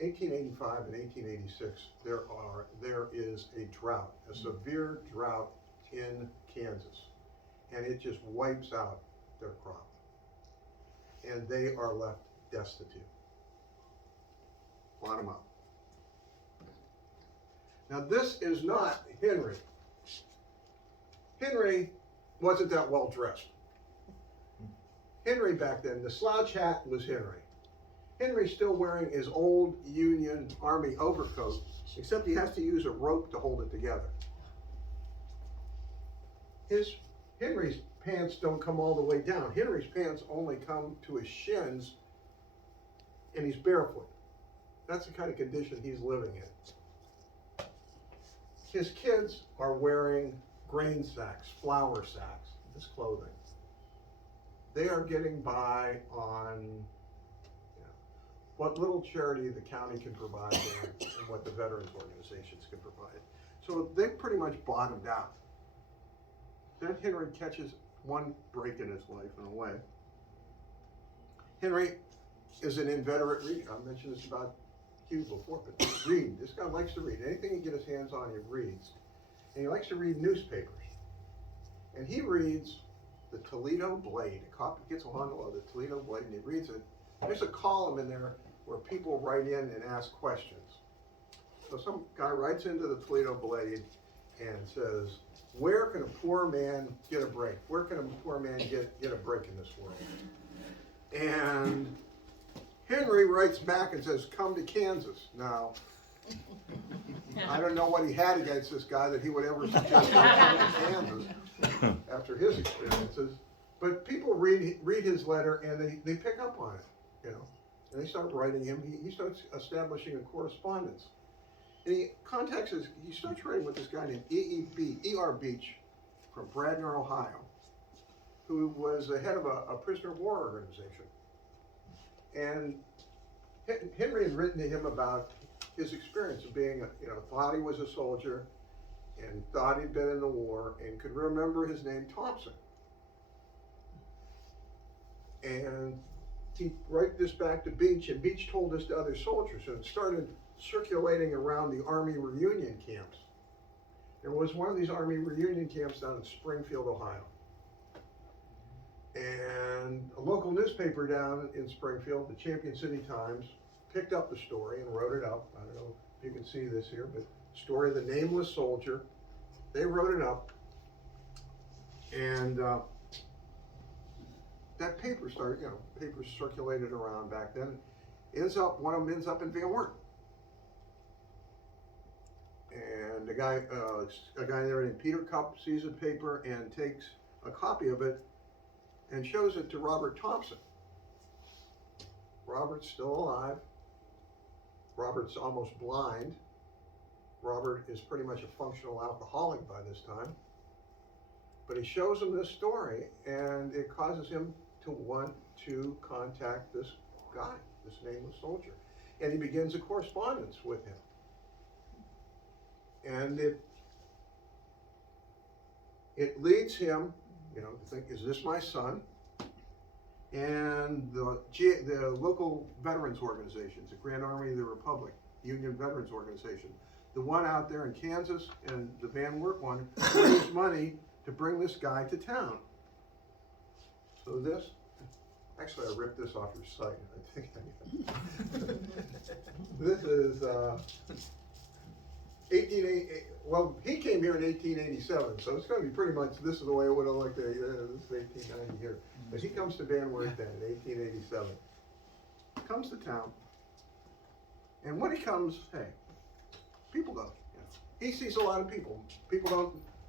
1885 and 1886, there is a drought, a severe drought in Kansas, and it just wipes out their crop, and they are left destitute. Bottom up. Now this is not Henry. Henry wasn't that well dressed. Henry back then, the slouch hat was Henry. Henry's still wearing his old Union Army overcoat, except he has to use a rope to hold it together. Henry's pants don't come all the way down. Henry's pants only come to his shins, and he's barefoot. That's the kind of condition he's living in. his kids are wearing grain sacks, flour sacks, this clothing. They are getting by on what little charity the county can provide there and what the veterans organizations can provide. So they pretty much bottomed out. Then Henry catches one break in his life in a way. Henry is an inveterate reader. I mentioned this about Hugh before, but read. This guy likes to read. Anything he gets his hands on, he reads. And he likes to read newspapers. And he reads the Toledo Blade. A copy gets a handle of the Toledo Blade and he reads it. There's a column in there where people write in and ask questions. So some guy writes into the Toledo Blade and says, where can a poor man get a break? Where can a poor man get a break in this world? And Henry writes back and says, come to Kansas. Now, I don't know what he had against this guy that he would ever suggest come to Kansas after his experiences. But people read his letter and they pick up on it, and they start writing him. He starts establishing a correspondence. And he starts writing with this guy named E.R. Beach from Bradner, Ohio, who was the head of a prisoner of war organization. And Henry had written to him about his experience of being, thought he was a soldier and thought he'd been in the war and could remember his name Thompson. And he wrote this back to Beach, and Beach told this to other soldiers, and it started circulating around the Army reunion camps. There was one of these Army reunion camps down in Springfield, Ohio. And a local newspaper down in Springfield, the Champion City Times, picked up the story and wrote it up. I don't know if you can see this here, but story of the nameless soldier. They wrote it up. And that paper started, papers circulated around back then. One of them ends up in Van Wert. And a guy there named Peter Cupp sees the paper and takes a copy of it and shows it to Robert Thompson. Robert's still alive. Robert's almost blind. Robert is pretty much a functional alcoholic by this time. But he shows him this story, and it causes him to want to contact this guy, this nameless soldier. And he begins a correspondence with him. And it leads him, to think, is this my son? And the local veterans organizations, the Grand Army of the Republic, Union Veterans Organization, the one out there in Kansas and the Van Wert one, raised money to bring this guy to town. So actually I ripped this off your site, I think. This is 1880. Well, he came here in 1887, so it's going to be pretty much, this is the way it would have looked at, this is 1890 here. But he comes to Van Wert then in 1887. Comes to town, and when he comes, hey, people don't. He sees a lot of people.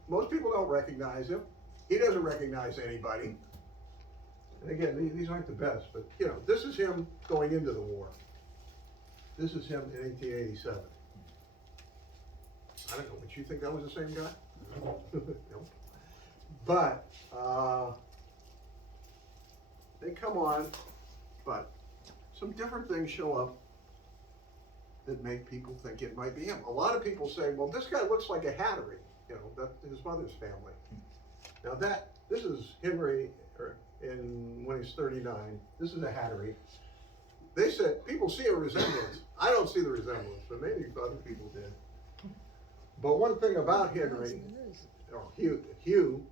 Most people don't recognize him. He doesn't recognize anybody. And again, these aren't the best, but this is him going into the war. This is him in 1887. I don't know, would you think that was the same guy? No. But they come on, but some different things show up that make people think it might be him. A lot of people say, well, this guy looks like a Hattery, that's his mother's family. Now this is Henry when he's 39. This is a Hattery. They said, people see a resemblance. I don't see the resemblance, but maybe other people did. But one thing about Henry, or Hugh,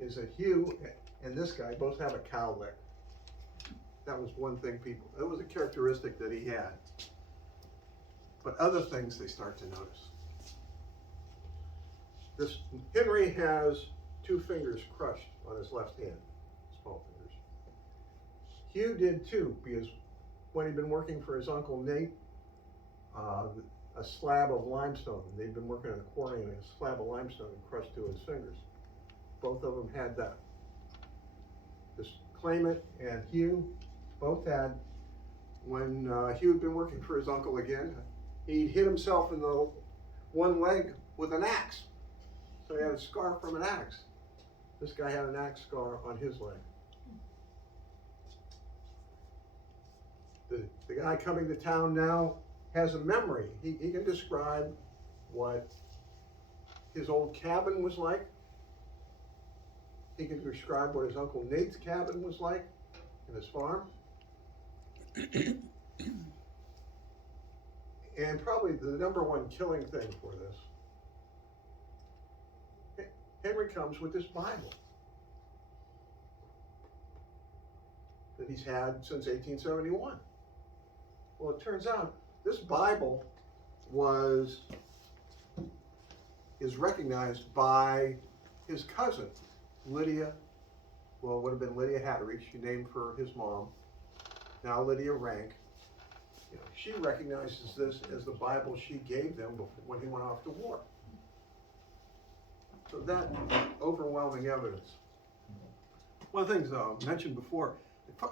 is that Hugh and this guy both have a cow lick. That was one thing it was a characteristic that he had. But other things they start to notice. Henry has 2 fingers crushed on his left hand, small fingers. Hugh did too, because when he'd been working for his uncle Nate, a slab of limestone. They'd been working at a quarry, and a slab of limestone crushed 2 of his fingers. Both of them had that. This claimant and Hugh both had, when Hugh had been working for his uncle again, he'd hit himself in the one leg with an axe. So he had a scar from an axe. This guy had an axe scar on his leg. The guy coming to town now has a memory. He can describe what his old cabin was like. He can describe what his Uncle Nate's cabin was like in his farm. And probably the number one killing thing for this, Henry comes with this Bible that he's had since 1871. Well, it turns out this Bible is recognized by his cousin, Lydia, well, it would have been Lydia Hattery, she named for his mom, now Lydia Rank. You know, she recognizes this as the Bible she gave them when he went off to war. So that overwhelming evidence. One of the things I mentioned before,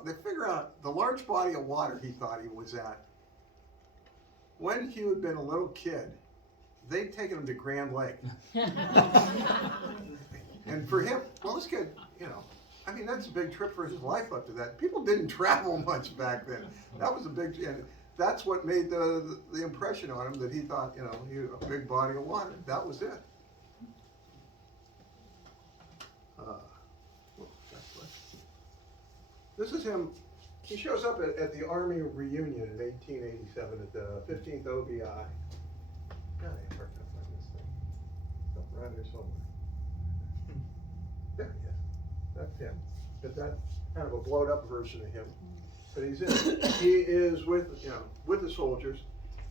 they figure out the large body of water he thought he was at. When Hugh had been a little kid, they'd taken him to Grand Lake. And for him, well, this kid, you know, I mean, that's a big trip for his life up to that. People didn't travel much back then. That was a big, and that's what made the impression on him, that he thought, you know, a big body of water. That was it. This is him. He shows up at the Army reunion in 1887 at the 15th OBI. God, I hard to find this thing. It's around here somewhere. There he is. That's him. But that's kind of a blowed up version of him. But he is with, you know, with the soldiers.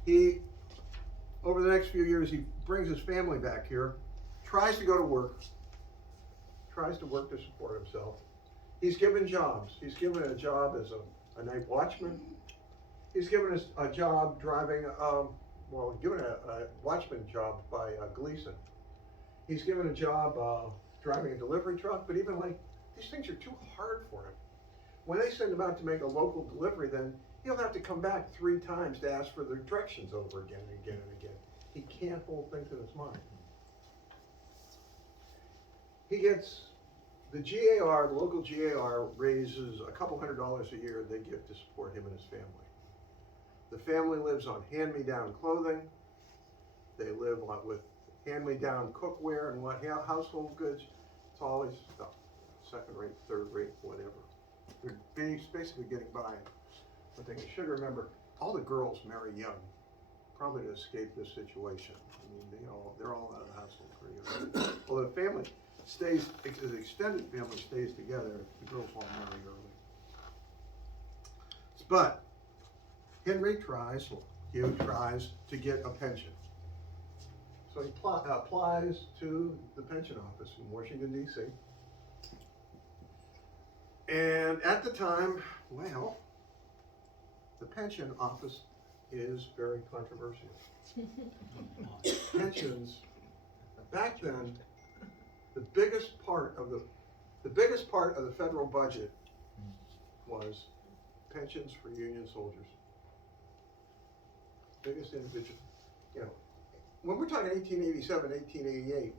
He, over the next few years, he brings his family back here, tries to go to work, tries to work to support himself. He's given jobs. He's given a job as a night watchman. He's given us a job driving, given a watchman job by Gleason. He's given a job driving a delivery truck, but even like, these things are too hard for him. When they send him out to make a local delivery, then he'll have to come back 3 times to ask for the directions over again and again and again. He can't hold things in his mind. He gets, the GAR, the local GAR, raises a couple $100s a year they give to support him and his family. The family lives on hand-me-down clothing. They live with hand-me-down cookware and household goods. It's always stuff, second-rate, third-rate, whatever. They're basically getting by. But they should remember, all the girls marry young, probably to escape this situation. I mean, they're all out of the household pretty early. Well, the family stays, the extended family stays together. The girls all marry early. But Hugh tries to get a pension. So he applies to the pension office in Washington, D.C. And at the time, well, the pension office is very controversial. Pensions, back then, the biggest part of the federal budget was pensions for Union soldiers. Biggest individual, you know, when we're talking 1887, 1888,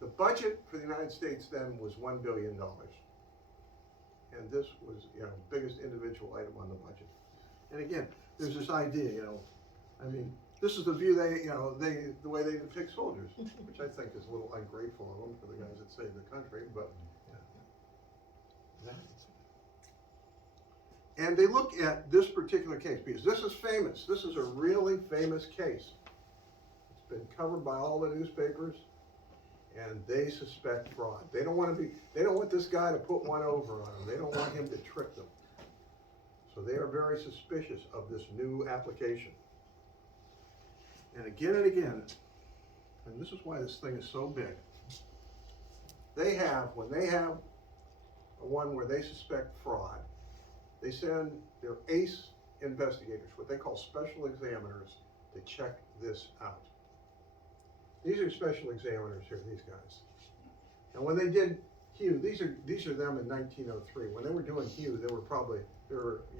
the budget for the United States then was $1 billion. And this was, you know, biggest individual item on the budget. And again, there's this idea, you know, I mean, this is the view the way they depict soldiers, which I think is a little ungrateful of them for the guys that saved the country, but, and they look at this particular case, because this is famous. This is a really famous case. It's been covered by all the newspapers, and they suspect fraud. They don't want this guy to put one over on them. They don't want him to trick them. So they are very suspicious of this new application. And again, and this is why this thing is so big, when they have one where they suspect fraud, they send their ace investigators, what they call special examiners, to check this out. These are special examiners here, these guys. And when they did Hugh, these are them in 1903. When they were doing Hugh, they were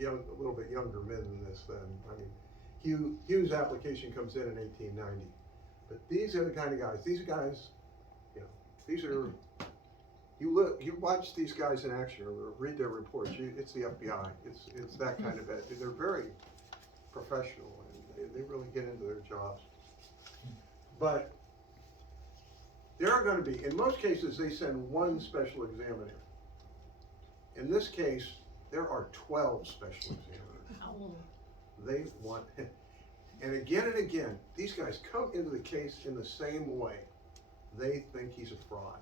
a little bit younger men than this then. I mean, Hugh's application comes in 1890. But these are the kind of guys, these guys, you know, these are, you watch these guys in action or read their reports, it's the FBI, it's that kind of, they're very professional and they really get into their jobs. But there are going to be, in most cases, they send one special examiner. In this case, there are 12 special examiners. They want, and again, these guys come into the case in the same way. They think he's a fraud.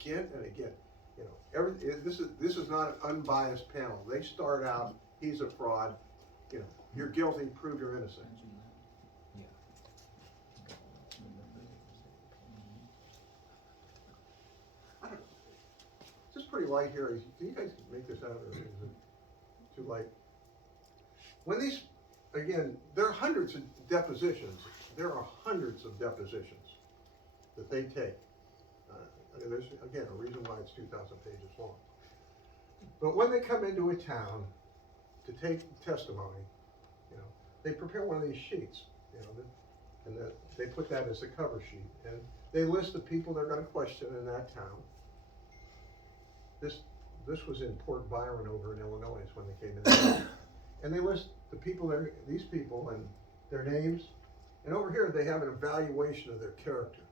Again and again, you know, this is not an unbiased panel. They start out, he's a fraud. You know, you're guilty, prove you're innocent. I don't know. Is this pretty light here? Can you guys make this out, or is it too light? When these, again, there are hundreds of depositions. There are hundreds of depositions that they take. There's, again, a reason why it's 2,000 pages long. But when they come into a town to take testimony, you know, they prepare one of these sheets, you know, and they put that as the cover sheet, and they list the people they're going to question in that town. This was in Port Byron over in Illinois when they came in, and they list the people there, these people, and their names, and over here they have an evaluation of their character.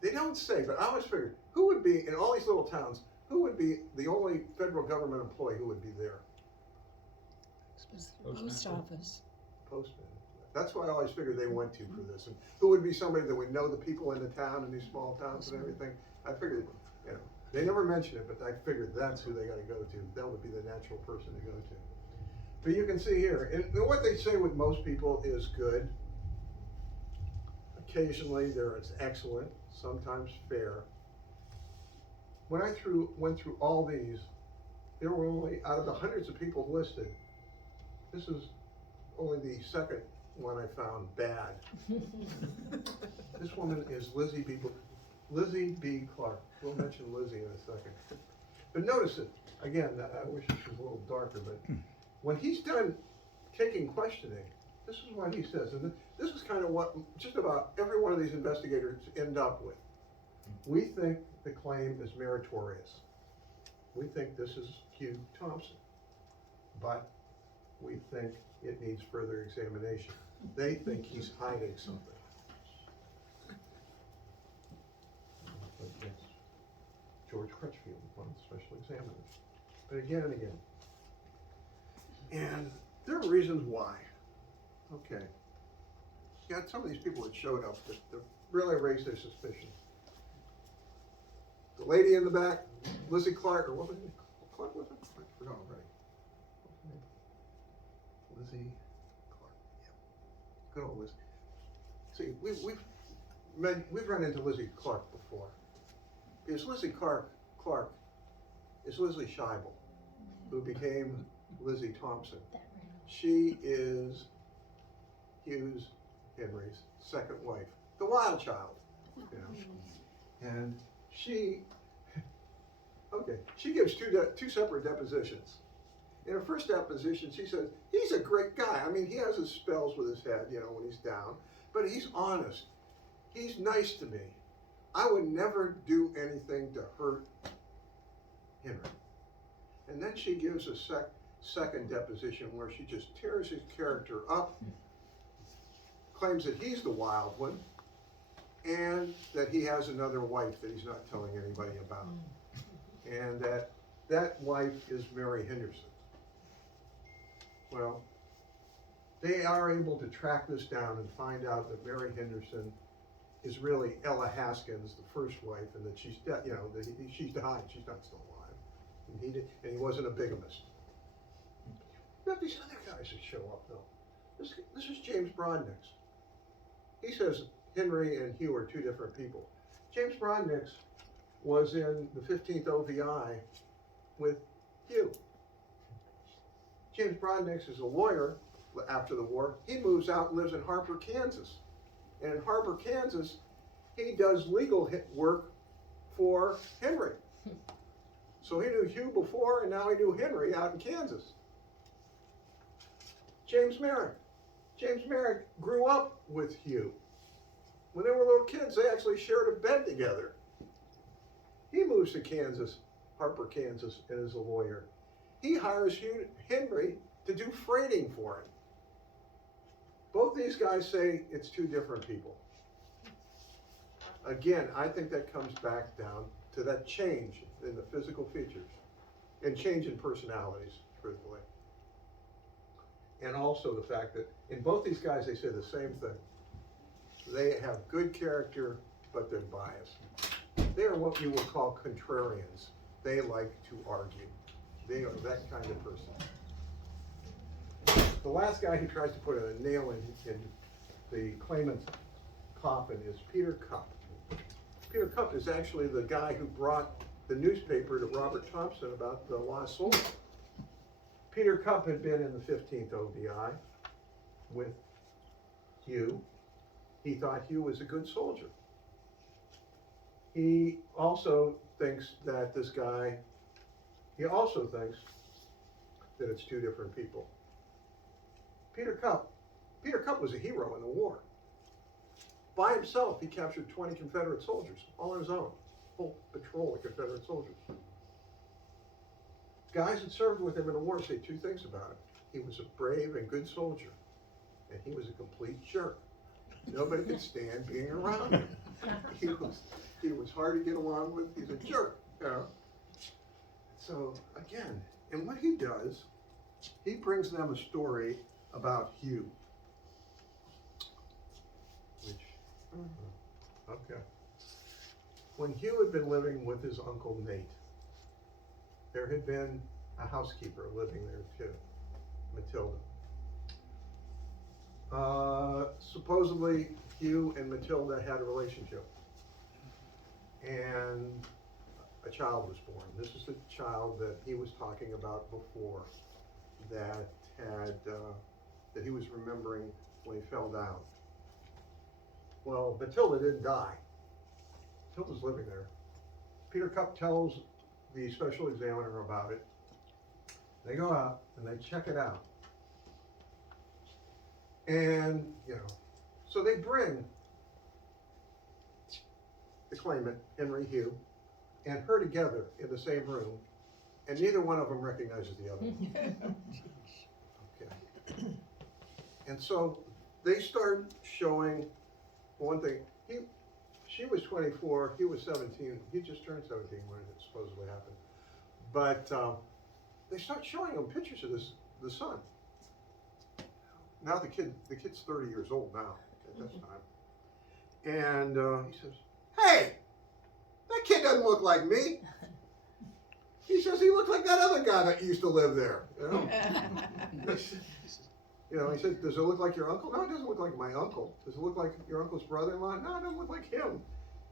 They don't say, but I always figured, who would be, in all these little towns, who would be the only federal government employee who would be there? Post office. Postman. That's why I always figured they went to for this. And who would be somebody that would know the people in the town, in these small towns and everything? I figured, you know, they never mention it, but I figured that's who they got to go to. That would be the natural person to go to. But you can see here, and what they say with most people is good. Occasionally there is excellent, sometimes fair. When I went through all these, there were only, out of the hundreds of people listed, this is only the second one I found bad. This woman is Lizzie B. Clark. We'll mention Lizzie in a second. But notice it, again, I wish this was a little darker, but when he's done taking questioning, this is what he says, and this is kind of what just about every one of these investigators end up with. We think the claim is meritorious. We think this is Hugh Thompson, but we think it needs further examination. They think he's hiding something. But yes, George Crutchfield, one of the special examiners. But again and again. And there are reasons why. Okay. You got some of these people that showed up that really raised their suspicion. The lady in the back, Lizzie Clark, or what was it? Clark was it? I forgot already. Lizzie Clark. Yeah. Good old Lizzie. See, we've run into Lizzie Clark before. Because Lizzie Clark is Lizzie Scheibel, who became Lizzie Thompson. She is Hughes Henry's second wife, the wild child, you know. And she gives two separate depositions. In her first deposition, she says, he's a great guy. I mean, he has his spells with his head, you know, when he's down, but he's honest. He's nice to me. I would never do anything to hurt Henry. And then she gives a second deposition where she just tears his character up, claims that he's the wild one, and that he has another wife that he's not telling anybody about. And that wife is Mary Henderson. Well, they are able to track this down and find out that Mary Henderson is really Ella Haskins, the first wife, and that she's dead, you know, that she's died, she's not still alive. And he wasn't a bigamist. You have these other guys that show up, though. This is James Brodnix. He says Henry and Hugh are two different people. James Brodnix was in the 15th OVI with Hugh. James Brodnix is a lawyer after the war. He moves out and lives in Harper, Kansas. And in Harper, Kansas, he does legal work for Henry. So he knew Hugh before, and now he knew Henry out in Kansas. James Merrick. James Merrick grew up with Hugh. When they were little kids, they actually shared a bed together. He moves to Kansas, Harper, Kansas, and is a lawyer. He hires Henry to do freighting for him. Both these guys say it's two different people. Again, I think that comes back down to that change in the physical features and change in personalities, truthfully. And also the fact that in both these guys, they say the same thing. They have good character, but they're biased. They are what you would call contrarians. They like to argue. They are that kind of person. The last guy who tries to put a nail in the claimant's coffin is Peter Cupp. Peter Cupp is actually the guy who brought the newspaper to Robert Thompson about the lost soldier. Peter Cupp had been in the 15th ODI with Hugh. He thought Hugh was a good soldier. He also thinks that he also thinks that it's two different people. Peter Cupp was a hero in the war. By himself, he captured 20 Confederate soldiers, all on his own, whole patrol of Confederate soldiers. Guys that served with him in the war say two things about him. He was a brave and good soldier, and he was a complete jerk. Nobody could stand being around him. He was hard to get along with. He's a jerk, you know. So again, and what he does, he brings them a story about Hugh. Okay. When Hugh had been living with his uncle Nate, there had been a housekeeper living there too, Matilda. Supposedly, Hugh and Matilda had a relationship, and a child was born. This is the child that he was talking about before, that he was remembering when he fell down. Well, Matilda didn't die. Matilda's living there. Peter Cupp tells the special examiner about it. They go out and they check it out. And, so they bring the claimant, Henry Hugh, and her together in the same room, and neither one of them recognizes the other. Okay. And so they start showing one thing. She was 24, he was 17. He just turned 17 when it supposedly happened. But they start showing him pictures of the son. Now the kid's 30 years old now at this time. And he says, "Hey, that kid doesn't look like me." He says he looked like that other guy that used to live there. He said, "Does it look like your uncle?" "No, it doesn't look like my uncle." "Does it look like your uncle's brother-in-law?" "No, it doesn't look like him."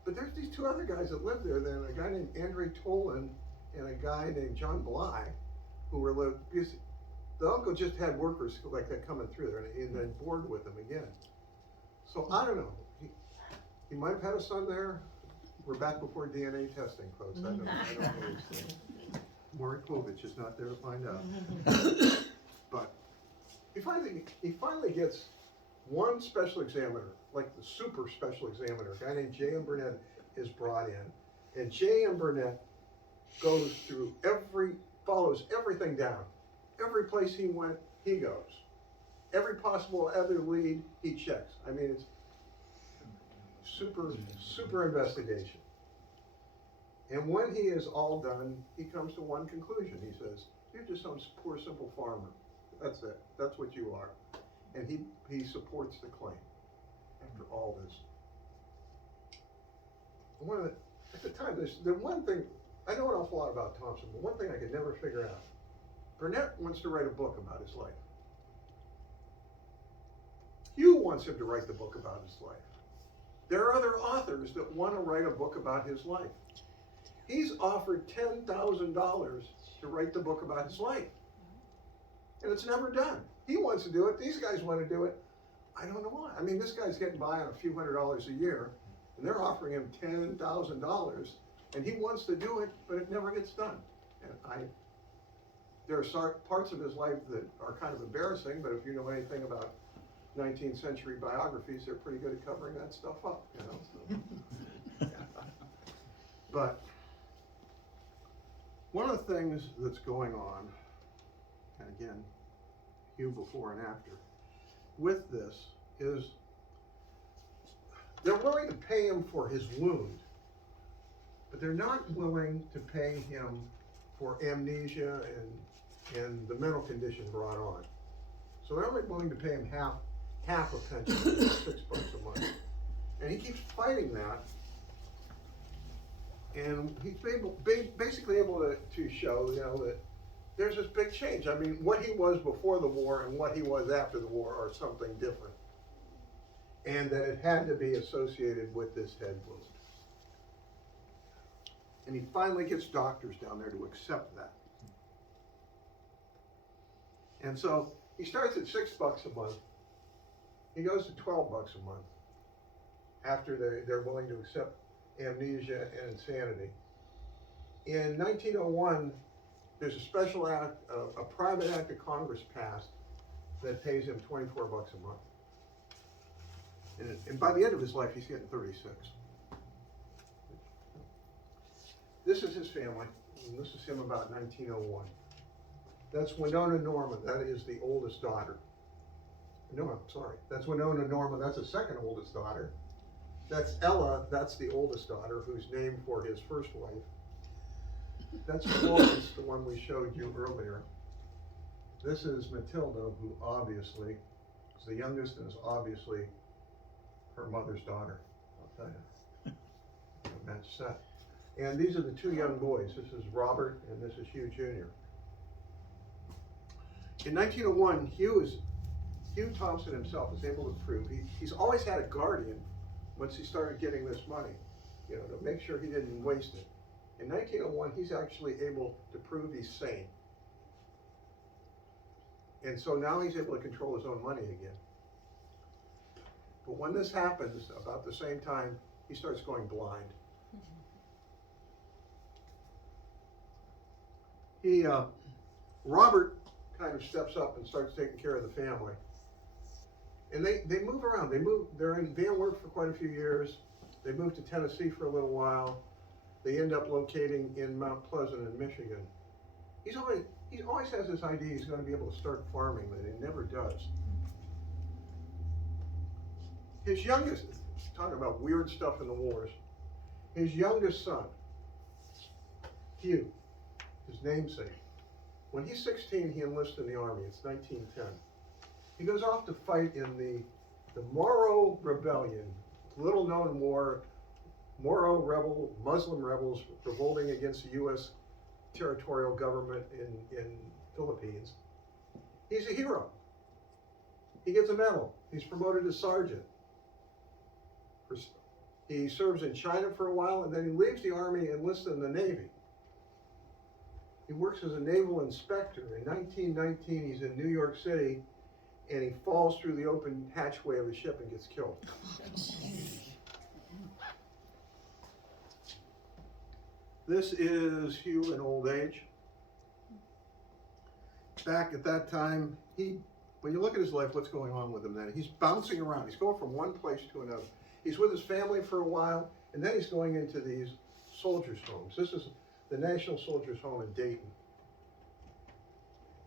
But there's these two other guys that live there. Then a guy named Andre Tolan and a guy named John Bly, who were because the uncle just had workers like that coming through there, and then bored with them again. So I don't know. He might have had a son there. We're back before DNA testing, folks. I don't know these things. Maury Povich is not there to find out. But he finally gets one special examiner, like the super special examiner, a guy named J.M. Burnett is brought in, and J.M. Burnett goes through follows everything down. Every place he went, he goes. Every possible other lead, he checks. I mean, it's super investigation. And when he is all done, he comes to one conclusion. He says, "You're just some poor, simple farmer. That's it. That's what you are." And he supports the claim after all this. At the time, the one thing, I know an awful lot about Thompson, but one thing I could never figure out, Burnett wants to write a book about his life. Hugh wants him to write the book about his life. There are other authors that want to write a book about his life. He's offered $10,000 to write the book about his life. And it's never done. He wants to do it. These guys want to do it. I don't know why. I mean, this guy's getting by on a few $100s a year, and they're offering him $10,000, and he wants to do it, but it never gets done. And there are parts of his life that are kind of embarrassing, but if you know anything about 19th century biographies, they're pretty good at covering that stuff up, you know. So. But one of the things that's going on, and again, Hugh before and after, with this is they're willing to pay him for his wound, but they're not willing to pay him for amnesia and the mental condition brought on. So they're only willing to pay him half a pension, $6 a month. And he keeps fighting that. And he's basically able to show, you know, that there's this big change. I mean, what he was before the war and what he was after the war are something different. And that it had to be associated with this head wound. And he finally gets doctors down there to accept that. And so he starts at $6 a month. He goes to $12 a month after they're willing to accept amnesia and insanity. In 1901, there's a special act, a private act of Congress passed that pays him $24 a month. And by the end of his life, he's getting 36. This is his family, and this is him about 1901. That's Winona Norman, that is the oldest daughter. No, I'm sorry, that's Winona Norman, that's the second oldest daughter. That's Ella, that's the oldest daughter, who's named for his first wife. That's Florence, the one we showed you earlier. This is Matilda, who obviously is the youngest and is obviously her mother's daughter. I'll tell you. Match set. And these are the two young boys. This is Robert and this is Hugh Jr. In 1901, Hugh Thompson himself is able to prove, he's always had a guardian once he started getting this money, you know, to make sure he didn't waste it. In 1901, he's actually able to prove he's sane. And so now he's able to control his own money again. But when this happens, about the same time, he starts going blind. Robert kind of steps up and starts taking care of the family. And they move around. They're in Van Wert for quite a few years. They move to Tennessee for a little while. They end up locating in Mount Pleasant in Michigan. He always has this idea he's going to be able to start farming, but he never does. His youngest, talking about weird stuff in the wars, his youngest son, Hugh, his namesake, when he's 16, he enlists in the army. It's 1910. He goes off to fight in the Moro Rebellion, little known war. Moro Muslim rebels revolting against the U.S. territorial government in Philippines. He's a hero. He gets a medal. He's promoted to sergeant. He serves in China for a while, and then he leaves the army and enlists in the Navy. He works as a naval inspector. In 1919, he's in New York City, and he falls through the open hatchway of a ship and gets killed. This is Hugh in old age. Back at that time, when you look at his life, what's going on with him then? He's bouncing around. He's going from one place to another. He's with his family for a while, and then he's going into these soldiers' homes. This is the National Soldiers' Home in Dayton.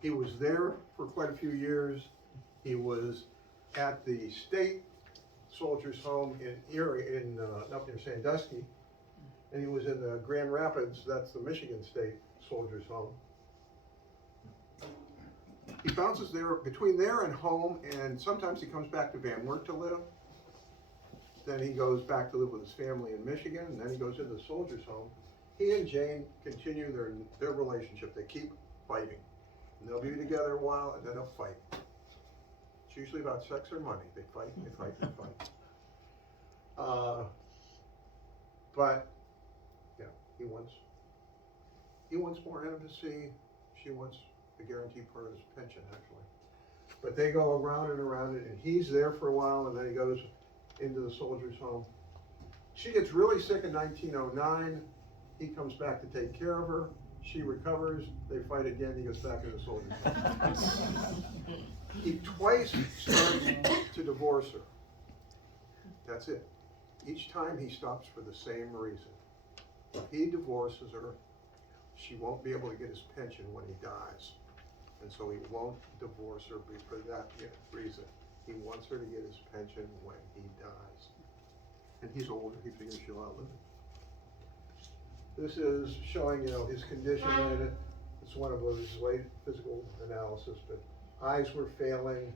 He was there for quite a few years. He was at the State Soldiers' Home in Erie, up near Sandusky, and he was in the Grand Rapids, that's the Michigan State Soldiers' Home. He bounces there, between there and home, and sometimes he comes back to Van Wert to live. Then he goes back to live with his family in Michigan, and then he goes into the Soldiers' Home. He and Jane continue their relationship. They keep fighting. And they'll be together a while, and then they'll fight. It's usually about sex or money. They fight, and they fight, and they fight. But, yeah, he wants more intimacy. She wants the guaranteed part of his pension, actually. But they go around and around it, and he's there for a while, and then he goes into the Soldiers' Home. She gets really sick in 1909. He comes back to take care of her. She recovers. They fight again. He goes back into the Soldiers' Home. He twice starts to divorce her. That's it. Each time he stops for the same reason. If he divorces her, she won't be able to get his pension when he dies. And so he won't divorce her for that reason. He wants her to get his pension when he dies. And he's older, he figures she'll outlive him. This is showing, his condition in it. It's one of his late physical analysis, but eyes were failing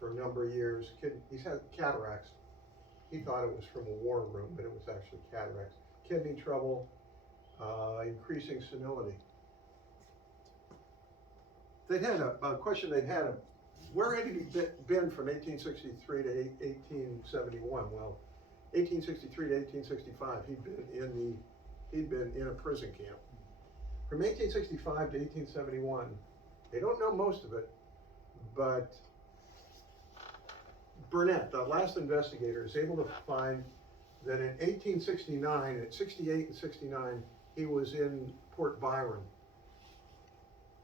for a number of years. He's had cataracts. He thought it was from a war room, but it was actually cataracts. Kidney trouble, increasing senility. They'd had a question where had he been from 1863 to 1871? Well, 1863 to 1865, he'd been in a prison camp. From 1865 to 1871, they don't know most of it, but Burnett, the last investigator, is able to find that in 1869, at 68 and 69, he was in Port Byron,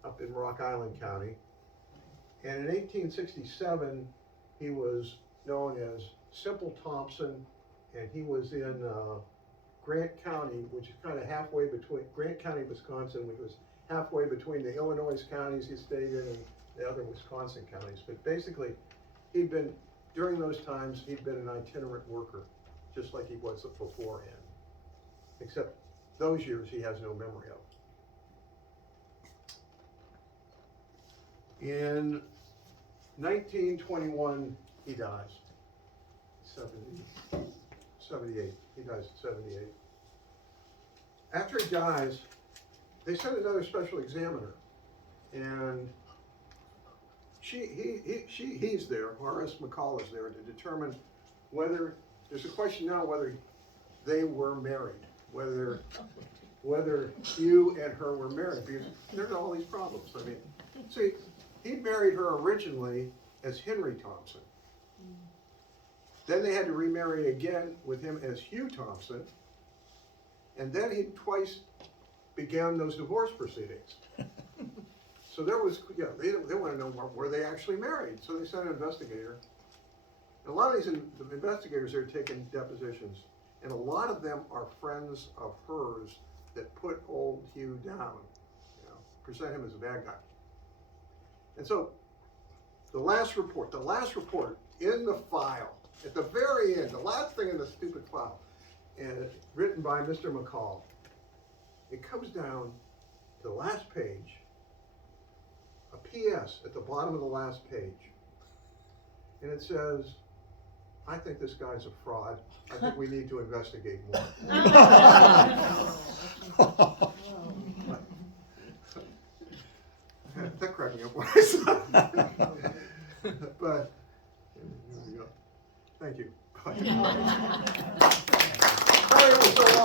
up in Rock Island County. And in 1867, he was known as Simple Thompson, and he was in Grant County, which is kind of halfway between, Grant County, Wisconsin, which was halfway between the Illinois counties he stayed in and the other Wisconsin counties. But basically, during those times, he'd been an itinerant worker, just like he was beforehand. Except those years he has no memory of. In 1921, he dies. 78. He dies at 78. After he dies, they send another special examiner, and he's there. R.S. McCall is there to determine whether there's a question now whether they were married, whether Hugh and her were married, because there's all these problems. I mean, see, he married her originally as Henry Thompson. Then they had to remarry again with him as Hugh Thompson. And then he twice began those divorce proceedings. So there was, they want to know, were they actually married? So they sent an investigator. And a lot of these investigators are taking depositions. And a lot of them are friends of hers that put old Hugh down, present him as a bad guy. And so the last report in the file, at the very end, the last thing in the stupid file, and written by Mr. McCall, it comes down to the last page, a PS at the bottom of the last page. And it says, I think this guy's a fraud. I think we need to investigate more. That cracked me up when I saw it. But, here we go. Thank you. Bye. Sorry it was so long.